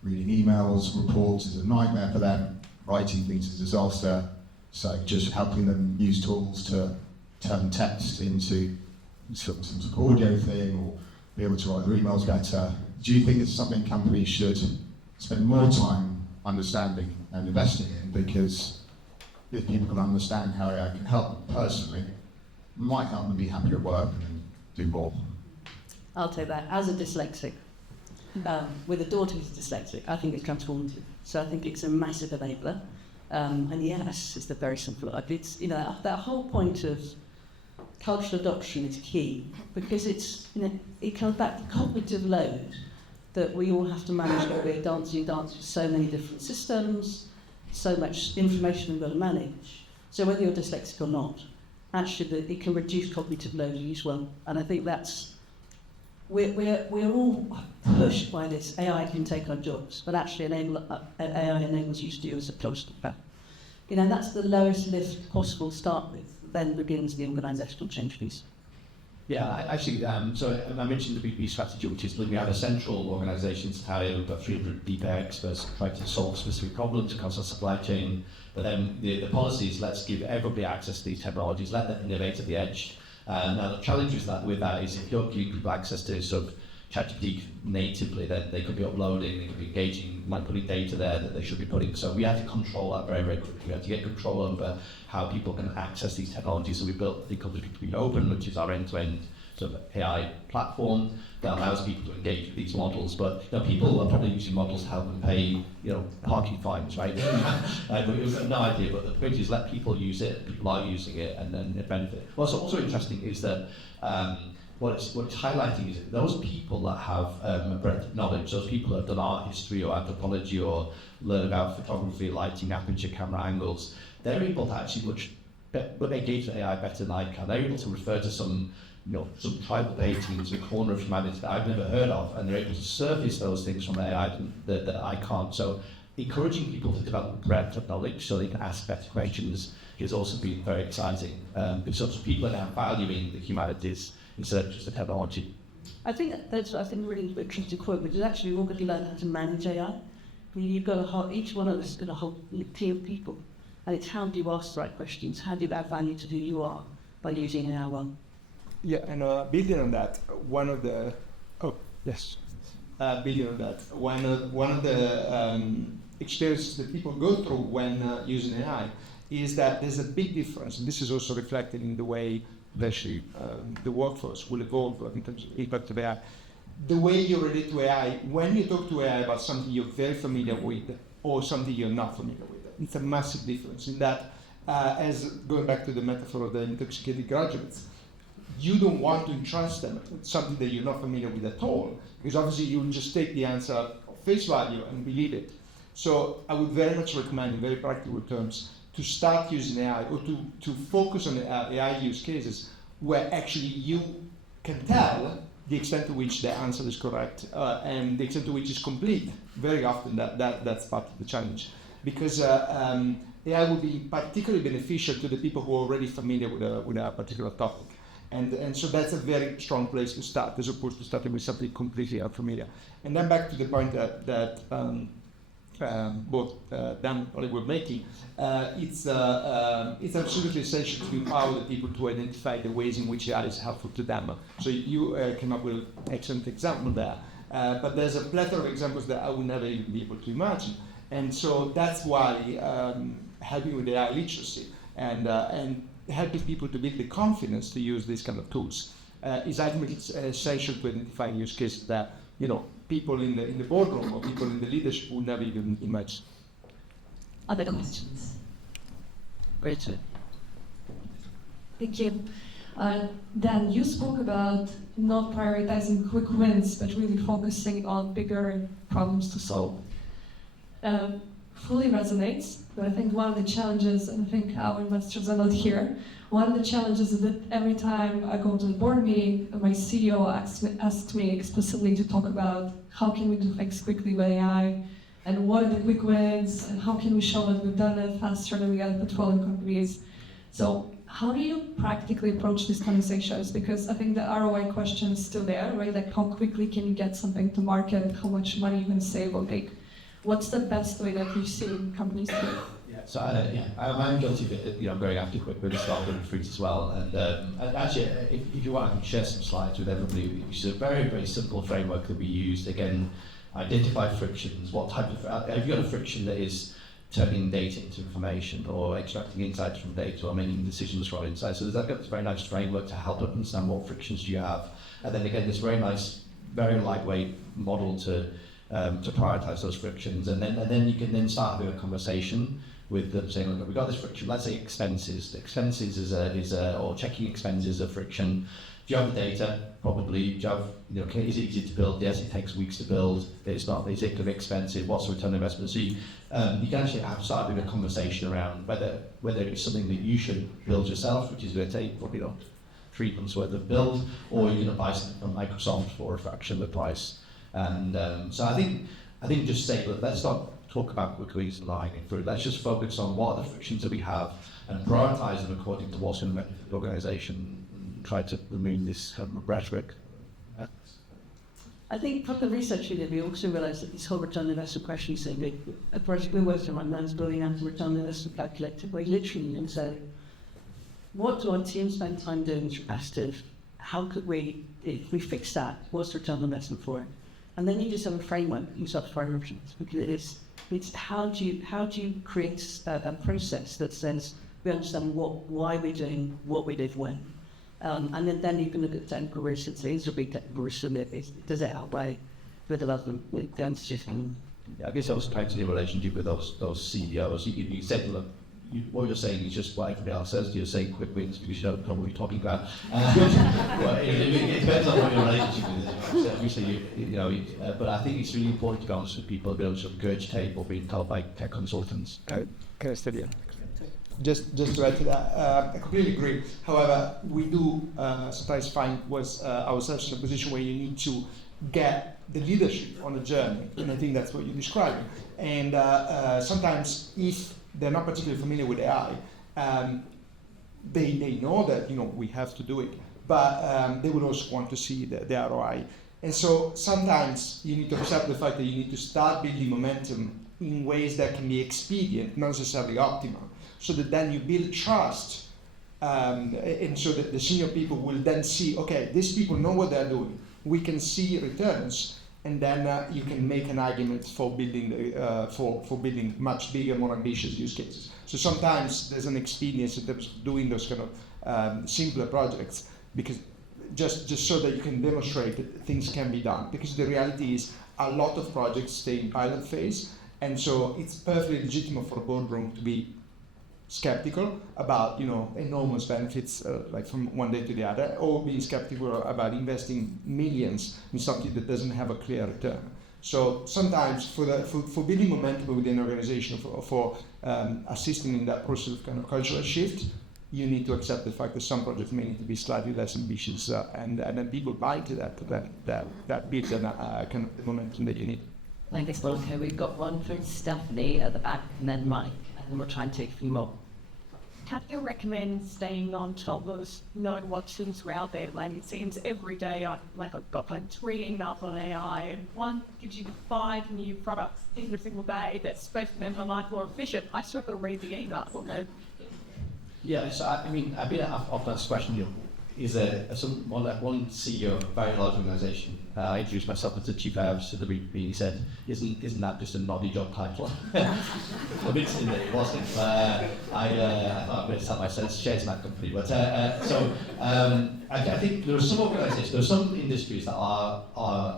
reading emails, reports is a nightmare for them, writing things is a disaster. So just helping them use tools to turn text into some sort of audio thing, or be able to write their emails better. Do you think it's something companies should spend more time understanding and investing in? Because if people can understand how AI can help them personally, it might help them be happier at work and do more. I'll take that. As a dyslexic, with a daughter who's dyslexic, I think it's transformative. So I think it's a massive enabler. And yes, it's the very simple. It's, that whole point of cultural adoption is key, because it's, it comes back to cognitive load that we all have to manage when we're dancing with so many different systems, so much information we've got to manage. So whether you're dyslexic or not, actually it can reduce cognitive load as well. And I think that's, we're all pushed by this. AI can take our jobs, but actually AI enables you to do as opposed to that. That's the lowest lift possible to start with, then begins the organisational change piece. Yeah, actually, so I mentioned the WPP strategy, which is we have a central organisation, Satalia, we've got 300 deep experts trying to solve specific problems across our supply chain. But then the policy is, let's give everybody access to these technologies, let them innovate at the edge. Now the challenge with that is if you're giving people access to sort of ChatGPT natively, then they could be uploading, they could be engaging, might putting data there that they should be putting. So we have to control that very, very quickly. We have to get control over how people can access these technologies. So we built the company to be open, which is our end-to-end sort of AI platform that allows people to engage with these models. But people are probably using models to help them pay parking fines, right? We've got no idea. But the point is, let people use it. People are using it, and then they benefit. What's also interesting is that what it's highlighting is that those people that have a breadth of knowledge, those people that have done art history or anthropology or learn about photography, lighting, aperture, camera angles, they're able to actually engage with AI better than I can. They're able to refer to some tribal paintings in a corner of humanity that I've never heard of, and they're able to surface those things from AI that I can't. So encouraging people to develop breadth of knowledge so they can ask better questions has also been very exciting. Because people are now valuing the humanities instead of just the technology. I think that's really interesting to quote, which is actually we're going to learn how to manage AI. I mean, you've got each one of us got a whole team of people, and it's how do you ask the right questions, how do you add value to who you are by using AI well. Yeah, and building on that, one of the experiences that people go through when using AI is that there's a big difference, and this is also reflected in the way the workforce will evolve in terms of impact of AI. The way you relate to AI, when you talk to AI about something you're very familiar with or something you're not familiar with, it's a massive difference in that, as going back to the metaphor of the intoxicated graduates, you don't want to entrust them with something that you're not familiar with at all, because obviously you'll just take the answer at face value and believe it. So I would very much recommend, in very practical terms, to start using AI or to focus on AI use cases where actually you can tell the extent to which the answer is correct and the extent to which it's complete. Very often that's part of the challenge. Because AI will be particularly beneficial to the people who are already familiar with a particular topic. And so that's a very strong place to start, as opposed to starting with something completely unfamiliar. And then back to the point that both Dan and Ollie were making, it's absolutely essential to empower the people to identify the ways in which AI is helpful to them. So you came up with an excellent example there, but there's a plethora of examples that I would never even be able to imagine. And so that's why helping with AI literacy and helping people to build the confidence to use these kind of tools is ultimately essential to identify use cases that people in the boardroom or people in the leadership would never even imagine. Other questions? Rachel. Thank you. Dan, you spoke about not prioritizing quick wins, but really focusing on bigger problems to solve. Fully resonates, but I think one of the challenges, and I think our investors are not here, one of the challenges is that every time I go to the board meeting, my CEO asks me explicitly to talk about how can we do things quickly with AI, and what are the quick wins, and how can we show that we've done it faster than we other portfolio companies. So how do you practically approach these conversations? Because I think the ROI question is still there, right? Like how quickly can you get something to market, how much money you can save or make? What's the best way that you've seen companies do it? So I'm guilty of it, going after quick wins, starting fruit as well. And actually, if you want, I can share some slides with everybody. Which is a very, very simple framework that we use. Again, identify frictions. What type of have you got a friction that is turning data into information, or extracting insights from data, or making decisions from insights? So there's a very nice framework to help understand what frictions you have. And then again, this very nice, very lightweight model to prioritize those frictions, and then you can then start having a conversation with them saying, look, we've got this friction. Let's say expenses. Expenses is or checking expenses a friction. Do you have the data? Probably. Do you have, is it easy to build? Yes, it takes weeks to build. It's not. Is it expensive? What's the return on investment? So you can actually start having a conversation around whether it's something that you should build yourself, which is going to take probably 3 months worth of build, or you're going to buy something from Microsoft for a fraction of the price. And so I think just say, look, let's not talk about quick wins and lying through. Let's just focus on what are the frictions that we have and prioritize them according to what's in the organisation, and try to remove this rhetoric. I think from the research we did, we also realised that this whole return on investment question is so big. A project we're working on now is building out a return on investment calculator, where you literally can say, what do our team spend time doing that's repetitive? How could we, if we fix that, what's the return on investment for it? And then you just have a framework, you start to find options, because it's how do you create a process that says we understand why we're doing what we did when, And then you can look at technical risk and say, is there a big technical risk in it? Does it outweigh the development? Yeah, I guess I was trying to see a relationship with those CEOs. You said, look, what you're saying is just what everybody else says. You're saying quick wins because you don't know what you're talking about. Well, it depends on what your relationship with is. Obviously, but I think it's really important to be honest with people, be able to regurgitate what being told by tech consultants. Can I study it? Just to add to that, I completely agree. However, we do sometimes find ourselves in a position where you need to get the leadership on the journey, and I think that's what you're describing. And sometimes, if they're not particularly familiar with AI, they know that we have to do it, but they would also want to see the ROI. And so sometimes you need to accept the fact that you need to start building momentum in ways that can be expedient, not necessarily optimal, so that then you build trust, and so that the senior people will then see, okay, these people know what they're doing, we can see returns, and then you can make an argument for building for building much bigger, more ambitious use cases. So sometimes there's an experience in terms of doing those kind of simpler projects, because just so that you can demonstrate that things can be done. Because the reality is a lot of projects stay in pilot phase, and so it's perfectly legitimate for a boardroom to be skeptical about enormous benefits like from one day to the other, or being skeptical about investing millions in something that doesn't have a clear return. So sometimes for building momentum within an organization, for assisting in that process of kind of cultural shift, you need to accept the fact that some projects may need to be slightly less ambitious, and then people buy into that builds kind of the momentum that you need. Thanks, Monica. We've got one for Stephanie at the back, and then Mike. And we'll try and take a few more. How do you recommend staying on top of knowing what tools are out there? Like, it seems every day I've got like 3 emails on AI, and one gives you 5 new products every single day that's supposed to make my life more efficient. I still got to read the emails. Yeah, so I mean, I've been often asked this question, is one CEO of a very large organisation. I introduced myself as the chief officer of the WPP. He said, "Isn't that just a noddy job title?" I'm interested that it wasn't. I thought I'm going to sell my shares in that company. But I think there are some organisations, there are some industries that are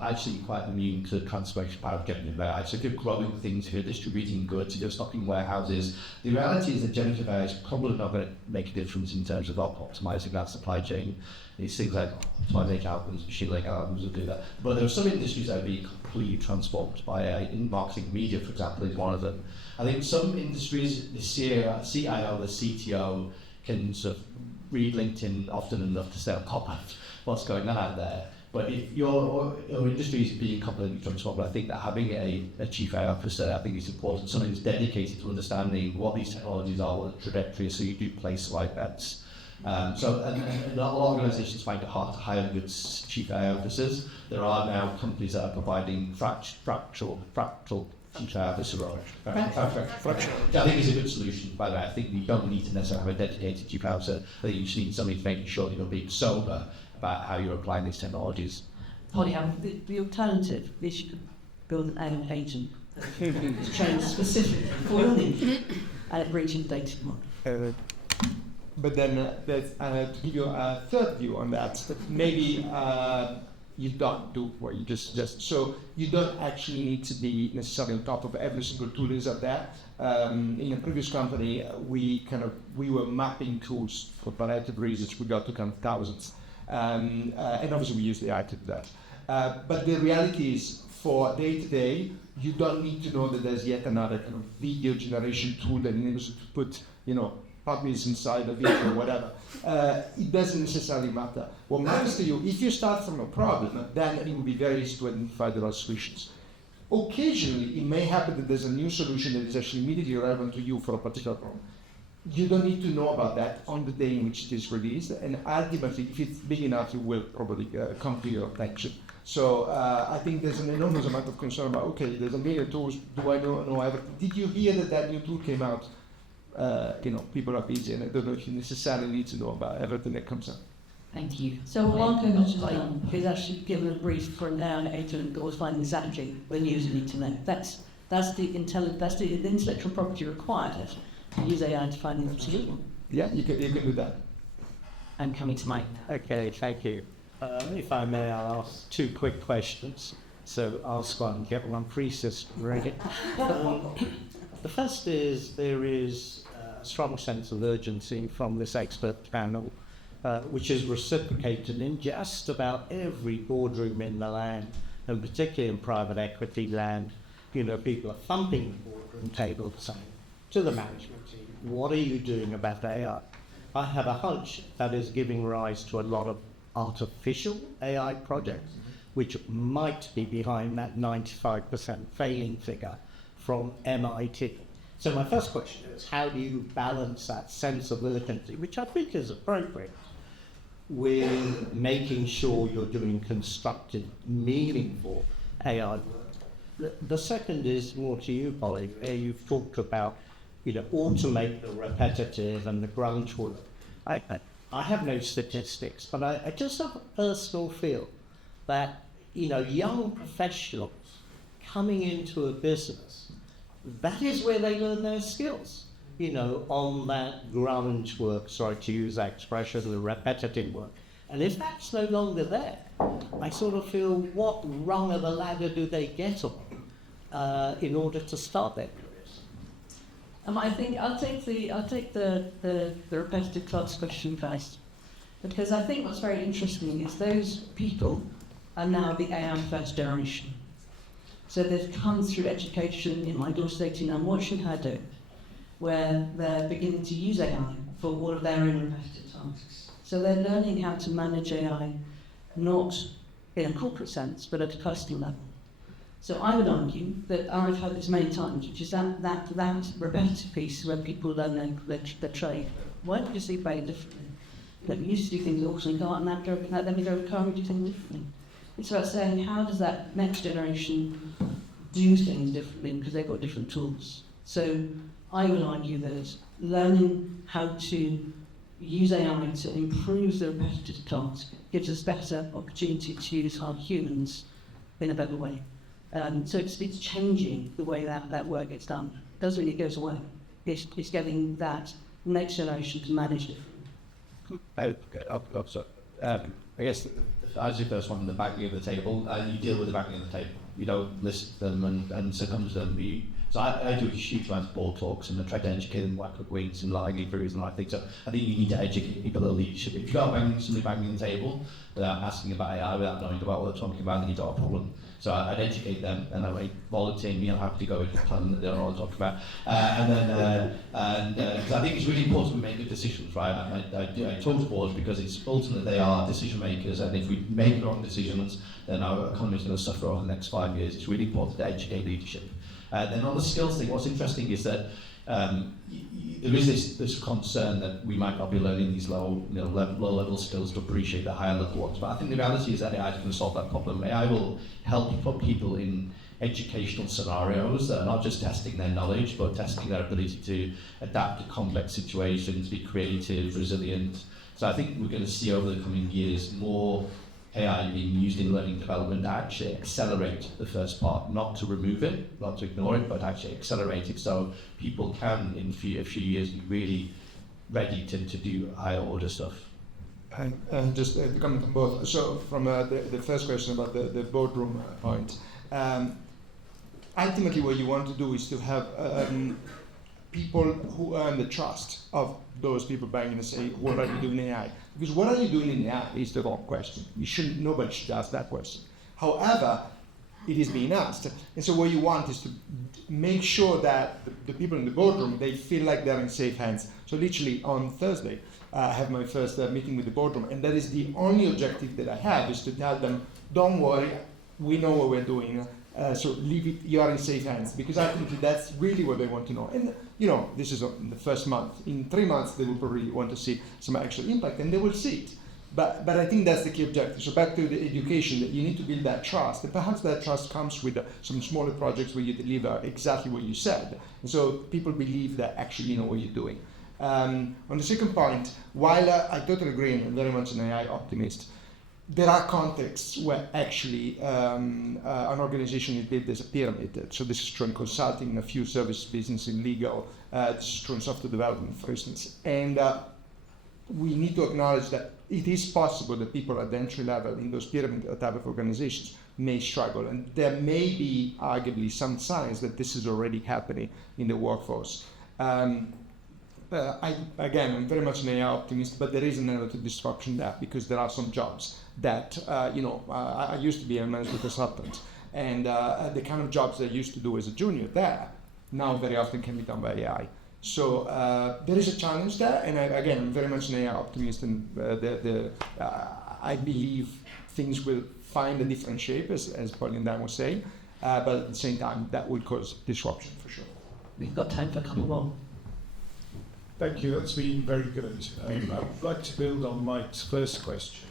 actually quite immune to the transformation power of getting AI. So if you're growing things, if you're distributing goods, if you're stocking warehouses, the reality is that generative AI is probably not going to make a difference in terms of optimising that supply chain. It's things like optimization algorithms, machine learning algorithms will do that. But there are some industries that are being completely transformed by AI. In marketing, media, for example, is one of them. I think some industries, the CIO, the CTO can sort of read LinkedIn often enough to stay on top of what's going on out there. But if your industry is being completely transformed, I think that having a chief AI officer, I think is important. Someone who's dedicated to understanding what these technologies are, what the trajectory is, so you do place the right bets. So a lot of organisations find it hard to hire good chief AI officers. There are now companies that are providing fractal chief AI officer role. Fractal. Which I think is a good solution, by the way. I think you don't need to necessarily have a dedicated chief AI officer. I think you just need somebody making sure that you're being sober about how you're applying these technologies. Holly, the alternative is you could build an AI agent that's trained specifically for learning and it brings in data tomorrow. But then to give you a third view on that maybe you don't do what you just so you don't actually need to be necessarily on top of every single tool that is out there. In a previous company, we were mapping tools for variety of reasons. We got to kind of thousands, and obviously we use AI to do that. But the reality is, for day to day, you don't need to know that there's yet another kind of video generation tool that enables you to put, puppies inside a video or whatever. It doesn't necessarily matter. What matters to you, if you start from a problem, then it will be very easy to identify the right solutions. Occasionally, it may happen that there's a new solution that is actually immediately relevant to you for a particular problem. You don't need to know about that on the day in which it is released, and ultimately, if it's big enough, it will probably come to your attention. So I think there's an enormous amount of concern about, okay, there's a million tools, do I know everything? Did you hear that new tool came out? People are busy, and I don't know if you necessarily need to know about everything that comes out. Thank you. So one coach is actually given a brief for an AI agent and goes find exactly when the user needs to know. That's the intellectual property required to use AI to find the solution. Yeah, you can do that. and coming to Mike. Okay, thank you. If I may, I'll ask 2 quick questions. So ask one, get one free system, ready? The first is there is a strong sense of urgency from this expert panel, which is reciprocated in just about every boardroom in the land, and particularly in private equity land. You know, people are thumping the boardroom table saying to the management team, what are you doing about AI? I have a hunch that is giving rise to a lot of artificial AI projects, which might be behind that 95% failing figure from MIT. So my first question is, how do you balance that sense of urgency, which I think is appropriate, with making sure you're doing constructive, meaningful AI work? The second is more to you, Polly, where you've talked about, you know, automate the repetitive and the grunt work. I have no statistics, but I just have a personal feel that, you know, young professionals coming into a business, that is where they learn their skills, you know, on that grunt work, sorry to use that expression, the repetitive work. And if that's no longer there, I sort of feel, what rung of the ladder do they get on in order to start their careers? I think I'll take the repetitive tasks question first, because I think what's very interesting is those people are now the AI first generation. So they've come through education in my daughter's 18, I'm watching her do it, where they're beginning to use AI for all of their own repetitive tasks. So they're learning how to manage AI, not in a corporate sense, but at a personal level. So I would argue that I've heard this many times, which is that repetitive piece where people learn their trade. Why don't you see very differently? That we used to do things awesome, and then we go to car and do things differently. It's about saying, how does that next generation do things differently, because they've got different tools. So I would argue that learning how to use AI to improve the repetitive task gives us better opportunity to use our humans in a better way. So it's changing the way that work gets done. It doesn't mean it goes away. It's getting that next generation to manage it. I guess As your first one, the backing of the table, you deal with the backing of the table. You don't list them and succumb to them. So I do a huge amount of board talks and I try to educate them what quick wins and lying throughs and I think so. I think you need to educate people at leadership. If you got somebody banging the table without asking about AI, without knowing about what they're talking about, then you've got a problem. So I'd educate them and I might volunteer me, I'll have to go with the plan that they're all talking about. Because I think it's really important we make good decisions, right? I talk to boards because it's ultimately they are decision makers, and if we make wrong decisions, then our economy is going to suffer over the next 5 years. It's really important to educate leadership. Then on the skills thing, what's interesting is that there is this concern that we might not be learning these low-level skills to appreciate the higher-level ones. But I think the reality is that AI is going to solve that problem. AI will help put people in educational scenarios that are not just testing their knowledge, but testing their ability to adapt to complex situations, be creative, resilient. So I think we're going to see over the coming years more AI being used in learning development to actually accelerate the first part, not to remove it, not to ignore it, but actually accelerate it so people can, in a few years, be really ready to do higher order stuff. And just to comment on both. So from the first question about the boardroom point, ultimately what you want to do is to have people who earn the trust of those people banging and say, what are you doing in AI? Because what are you doing in AI is the wrong question. Nobody should ask that question. However, it is being asked. And so what you want is to make sure that the people in the boardroom, they feel like they're in safe hands. So literally on Thursday, I have my first meeting with the boardroom, and that is the only objective that I have, is to tell them, don't worry, we know what we're doing. So leave it, you are in safe hands, because I think that's really what they want to know. And this is in the first month. In 3 months, they will probably want to see some actual impact, and they will see it. But I think that's the key objective. So back to the education, that you need to build that trust, and perhaps that trust comes with some smaller projects where you deliver exactly what you said, and so people believe that actually you know what you're doing. On the second point, while I totally agree, and I'm very much an AI optimist, there are contexts where actually an organization is built as a pyramid. So this is true in consulting, a few service business in legal, this is true in software development, for instance. And we need to acknowledge that it is possible that people at the entry level in those pyramid type of organizations may struggle, and there may be arguably some signs that this is already happening in the workforce. I'm very much an AI optimist, but there is an element of disruption there because there are some jobs that, I used to be a management consultant, and the kind of jobs that I used to do as a junior there now very often can be done by AI. So there is a challenge there, and I'm very much an AI optimist, and I believe things will find a different shape, as Paul and Dan was saying, but at the same time, that will cause disruption for sure. We've got time for a couple more. Thank you, that's been very good. I would like to build on Mike's first question.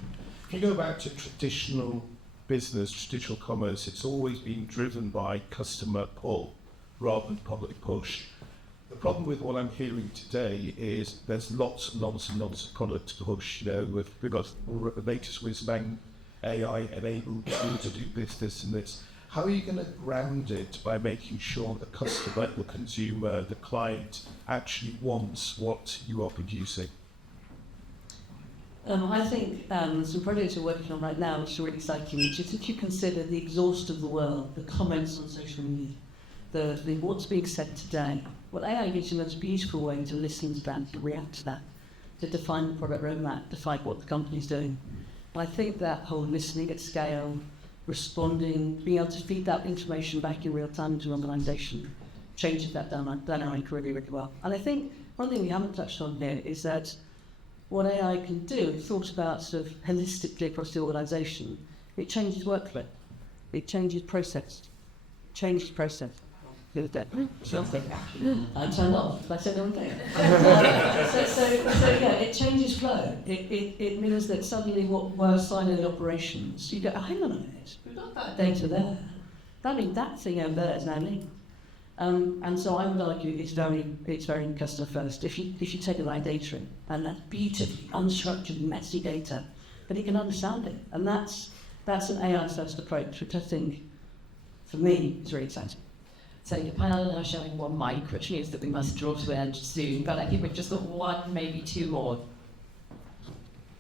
If you go back to traditional business, traditional commerce, it's always been driven by customer pull rather than public push. The problem with what I'm hearing today is there's lots and lots and lots of product to push. We've got the latest whiz-bang AI enabled you to do this, and this. How are you going to ground it by making sure the customer, the consumer, the client actually wants what you are producing? I think some projects we're working on right now, which are really exciting, which is if you consider the exhaust of the world, the comments on social media, the what's being said today, well, AI gives you the most beautiful way to listen to that, to react to that, to define the product roadmap, define what the company's doing. And I think that whole listening at scale, responding, being able to feed that information back in real time into an organisation changes that dynamic really, really well. And I think one thing we haven't touched on here is that what AI can do, thought about sort of holistically across the organisation, it changes workflow, it changes process, I turned off. I said the wrong thing. It changes flow. It means that suddenly what were siloed operations, you go, hang on a minute, we've got that data there. That means that thing over there is now me. And so I would argue it's very customer first. If you take the right data in, and that's beautifully unstructured, messy data, then you can understand it. And that's an AI first approach, which I think, for me, is really exciting. So your panel are now showing one mic, which means that we must draw to an end soon, but I think we've just got one, maybe two more.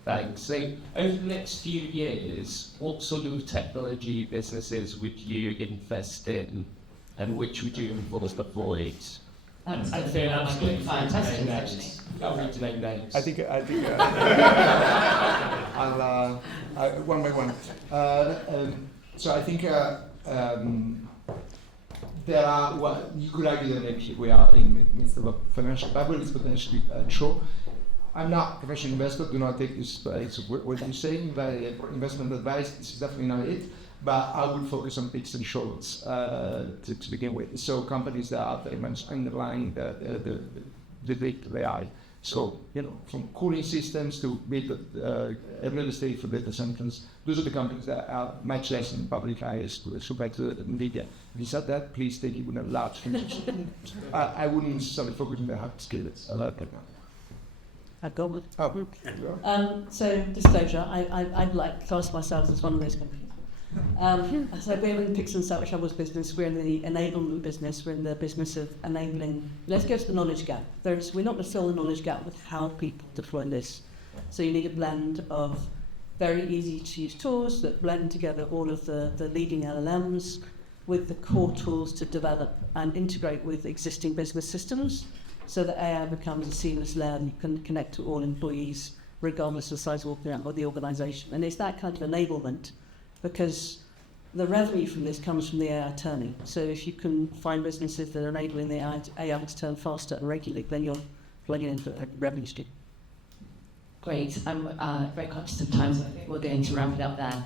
Thanks. So over the next few years, what sort of technology businesses would you invest in, and which would you avoid? That's absolutely fantastic, actually. I'll read the name names. I think I'll one by one. So I think there are, you could argue that maybe we are in the midst of a financial bubble. It's potentially true. I'm not a professional investor. Do not take this what you're saying. Investment advice, this is definitely not it. But I would focus on picks and shovels to begin with. So companies that are very much underlying the AI. So, from cooling systems to build real estate for data centers, those are the companies that are much less in public eye as compared to NVIDIA. If you said that, please take it with a large finish. I wouldn't necessarily focus on the hard skills. I like that. I'd go with. Oh. So, disclosure, I'd like to class myself as one of those companies. So we're in Picks and Shovels business, we're in the enablement business, we're in the business of enabling. Let's go to the knowledge gap. We're not going to fill the knowledge gap with how people deploy this. So you need a blend of very easy to use tools that blend together all of the leading LLMs with the core tools to develop and integrate with existing business systems so that AI becomes a seamless layer and you can connect to all employees regardless of the size of the organisation. And it's that kind of enablement because the revenue from this comes from the AI turning. So if you can find businesses that are enabling the AI to turn faster and regularly, then you're plugging into a revenue stream. Great. I'm very conscious of time, so I think we're going to wrap it up there.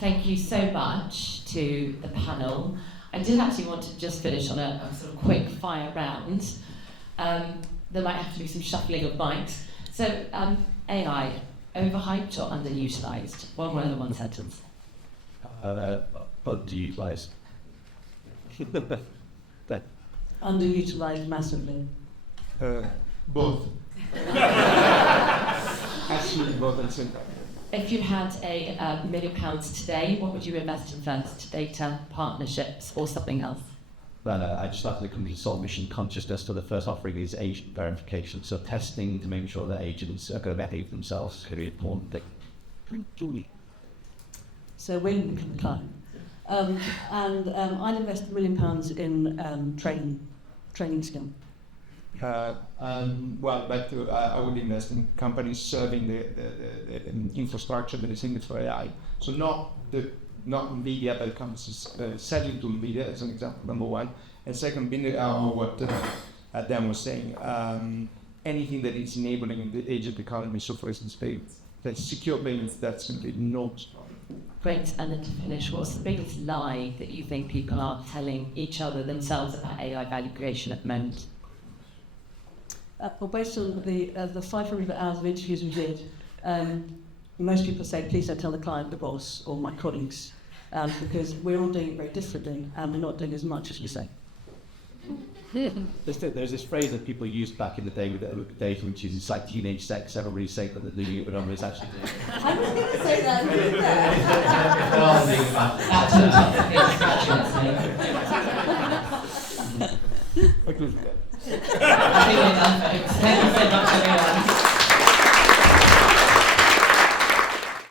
Thank you so much to the panel. I did actually want to just finish on a sort of quick fire round. There might have to be some shuffling of mics. So AI, overhyped or underutilised? One word and one sentence. Underutilised. Underutilised massively. Both. Absolutely both and simple. If you had £1 million today, what would you invest in first? Data, partnerships, or something else? But I just started the company to solve mission consciousness. So the first offering is agent verification. So testing to make sure that agents are going to behave themselves is a really important thing. So we become a client. I'd invest £1 million in training skill. I would invest in companies serving the infrastructure that is needed for AI. So not NVIDIA, but companies selling to NVIDIA as an example, number one. And second, what Dan was saying, anything that is enabling the agent economy. So for instance, payments, secure payments, that's going to be enormous. Great, and then to finish, what's the biggest lie that you think people are telling each other themselves about AI value creation at the moment? Well, based on the 500 hours of interviews we did, most people say, please don't tell the client, the boss, or my colleagues, because we're all doing it very differently, and we're not doing as much as you say. There's this phrase that people used back in the day with data, which is it's like teenage sex. Everybody's saying that they're doing it, but nobody's actually doing it. I was going to say that. I think we're done, folks. Thank you so much, everyone.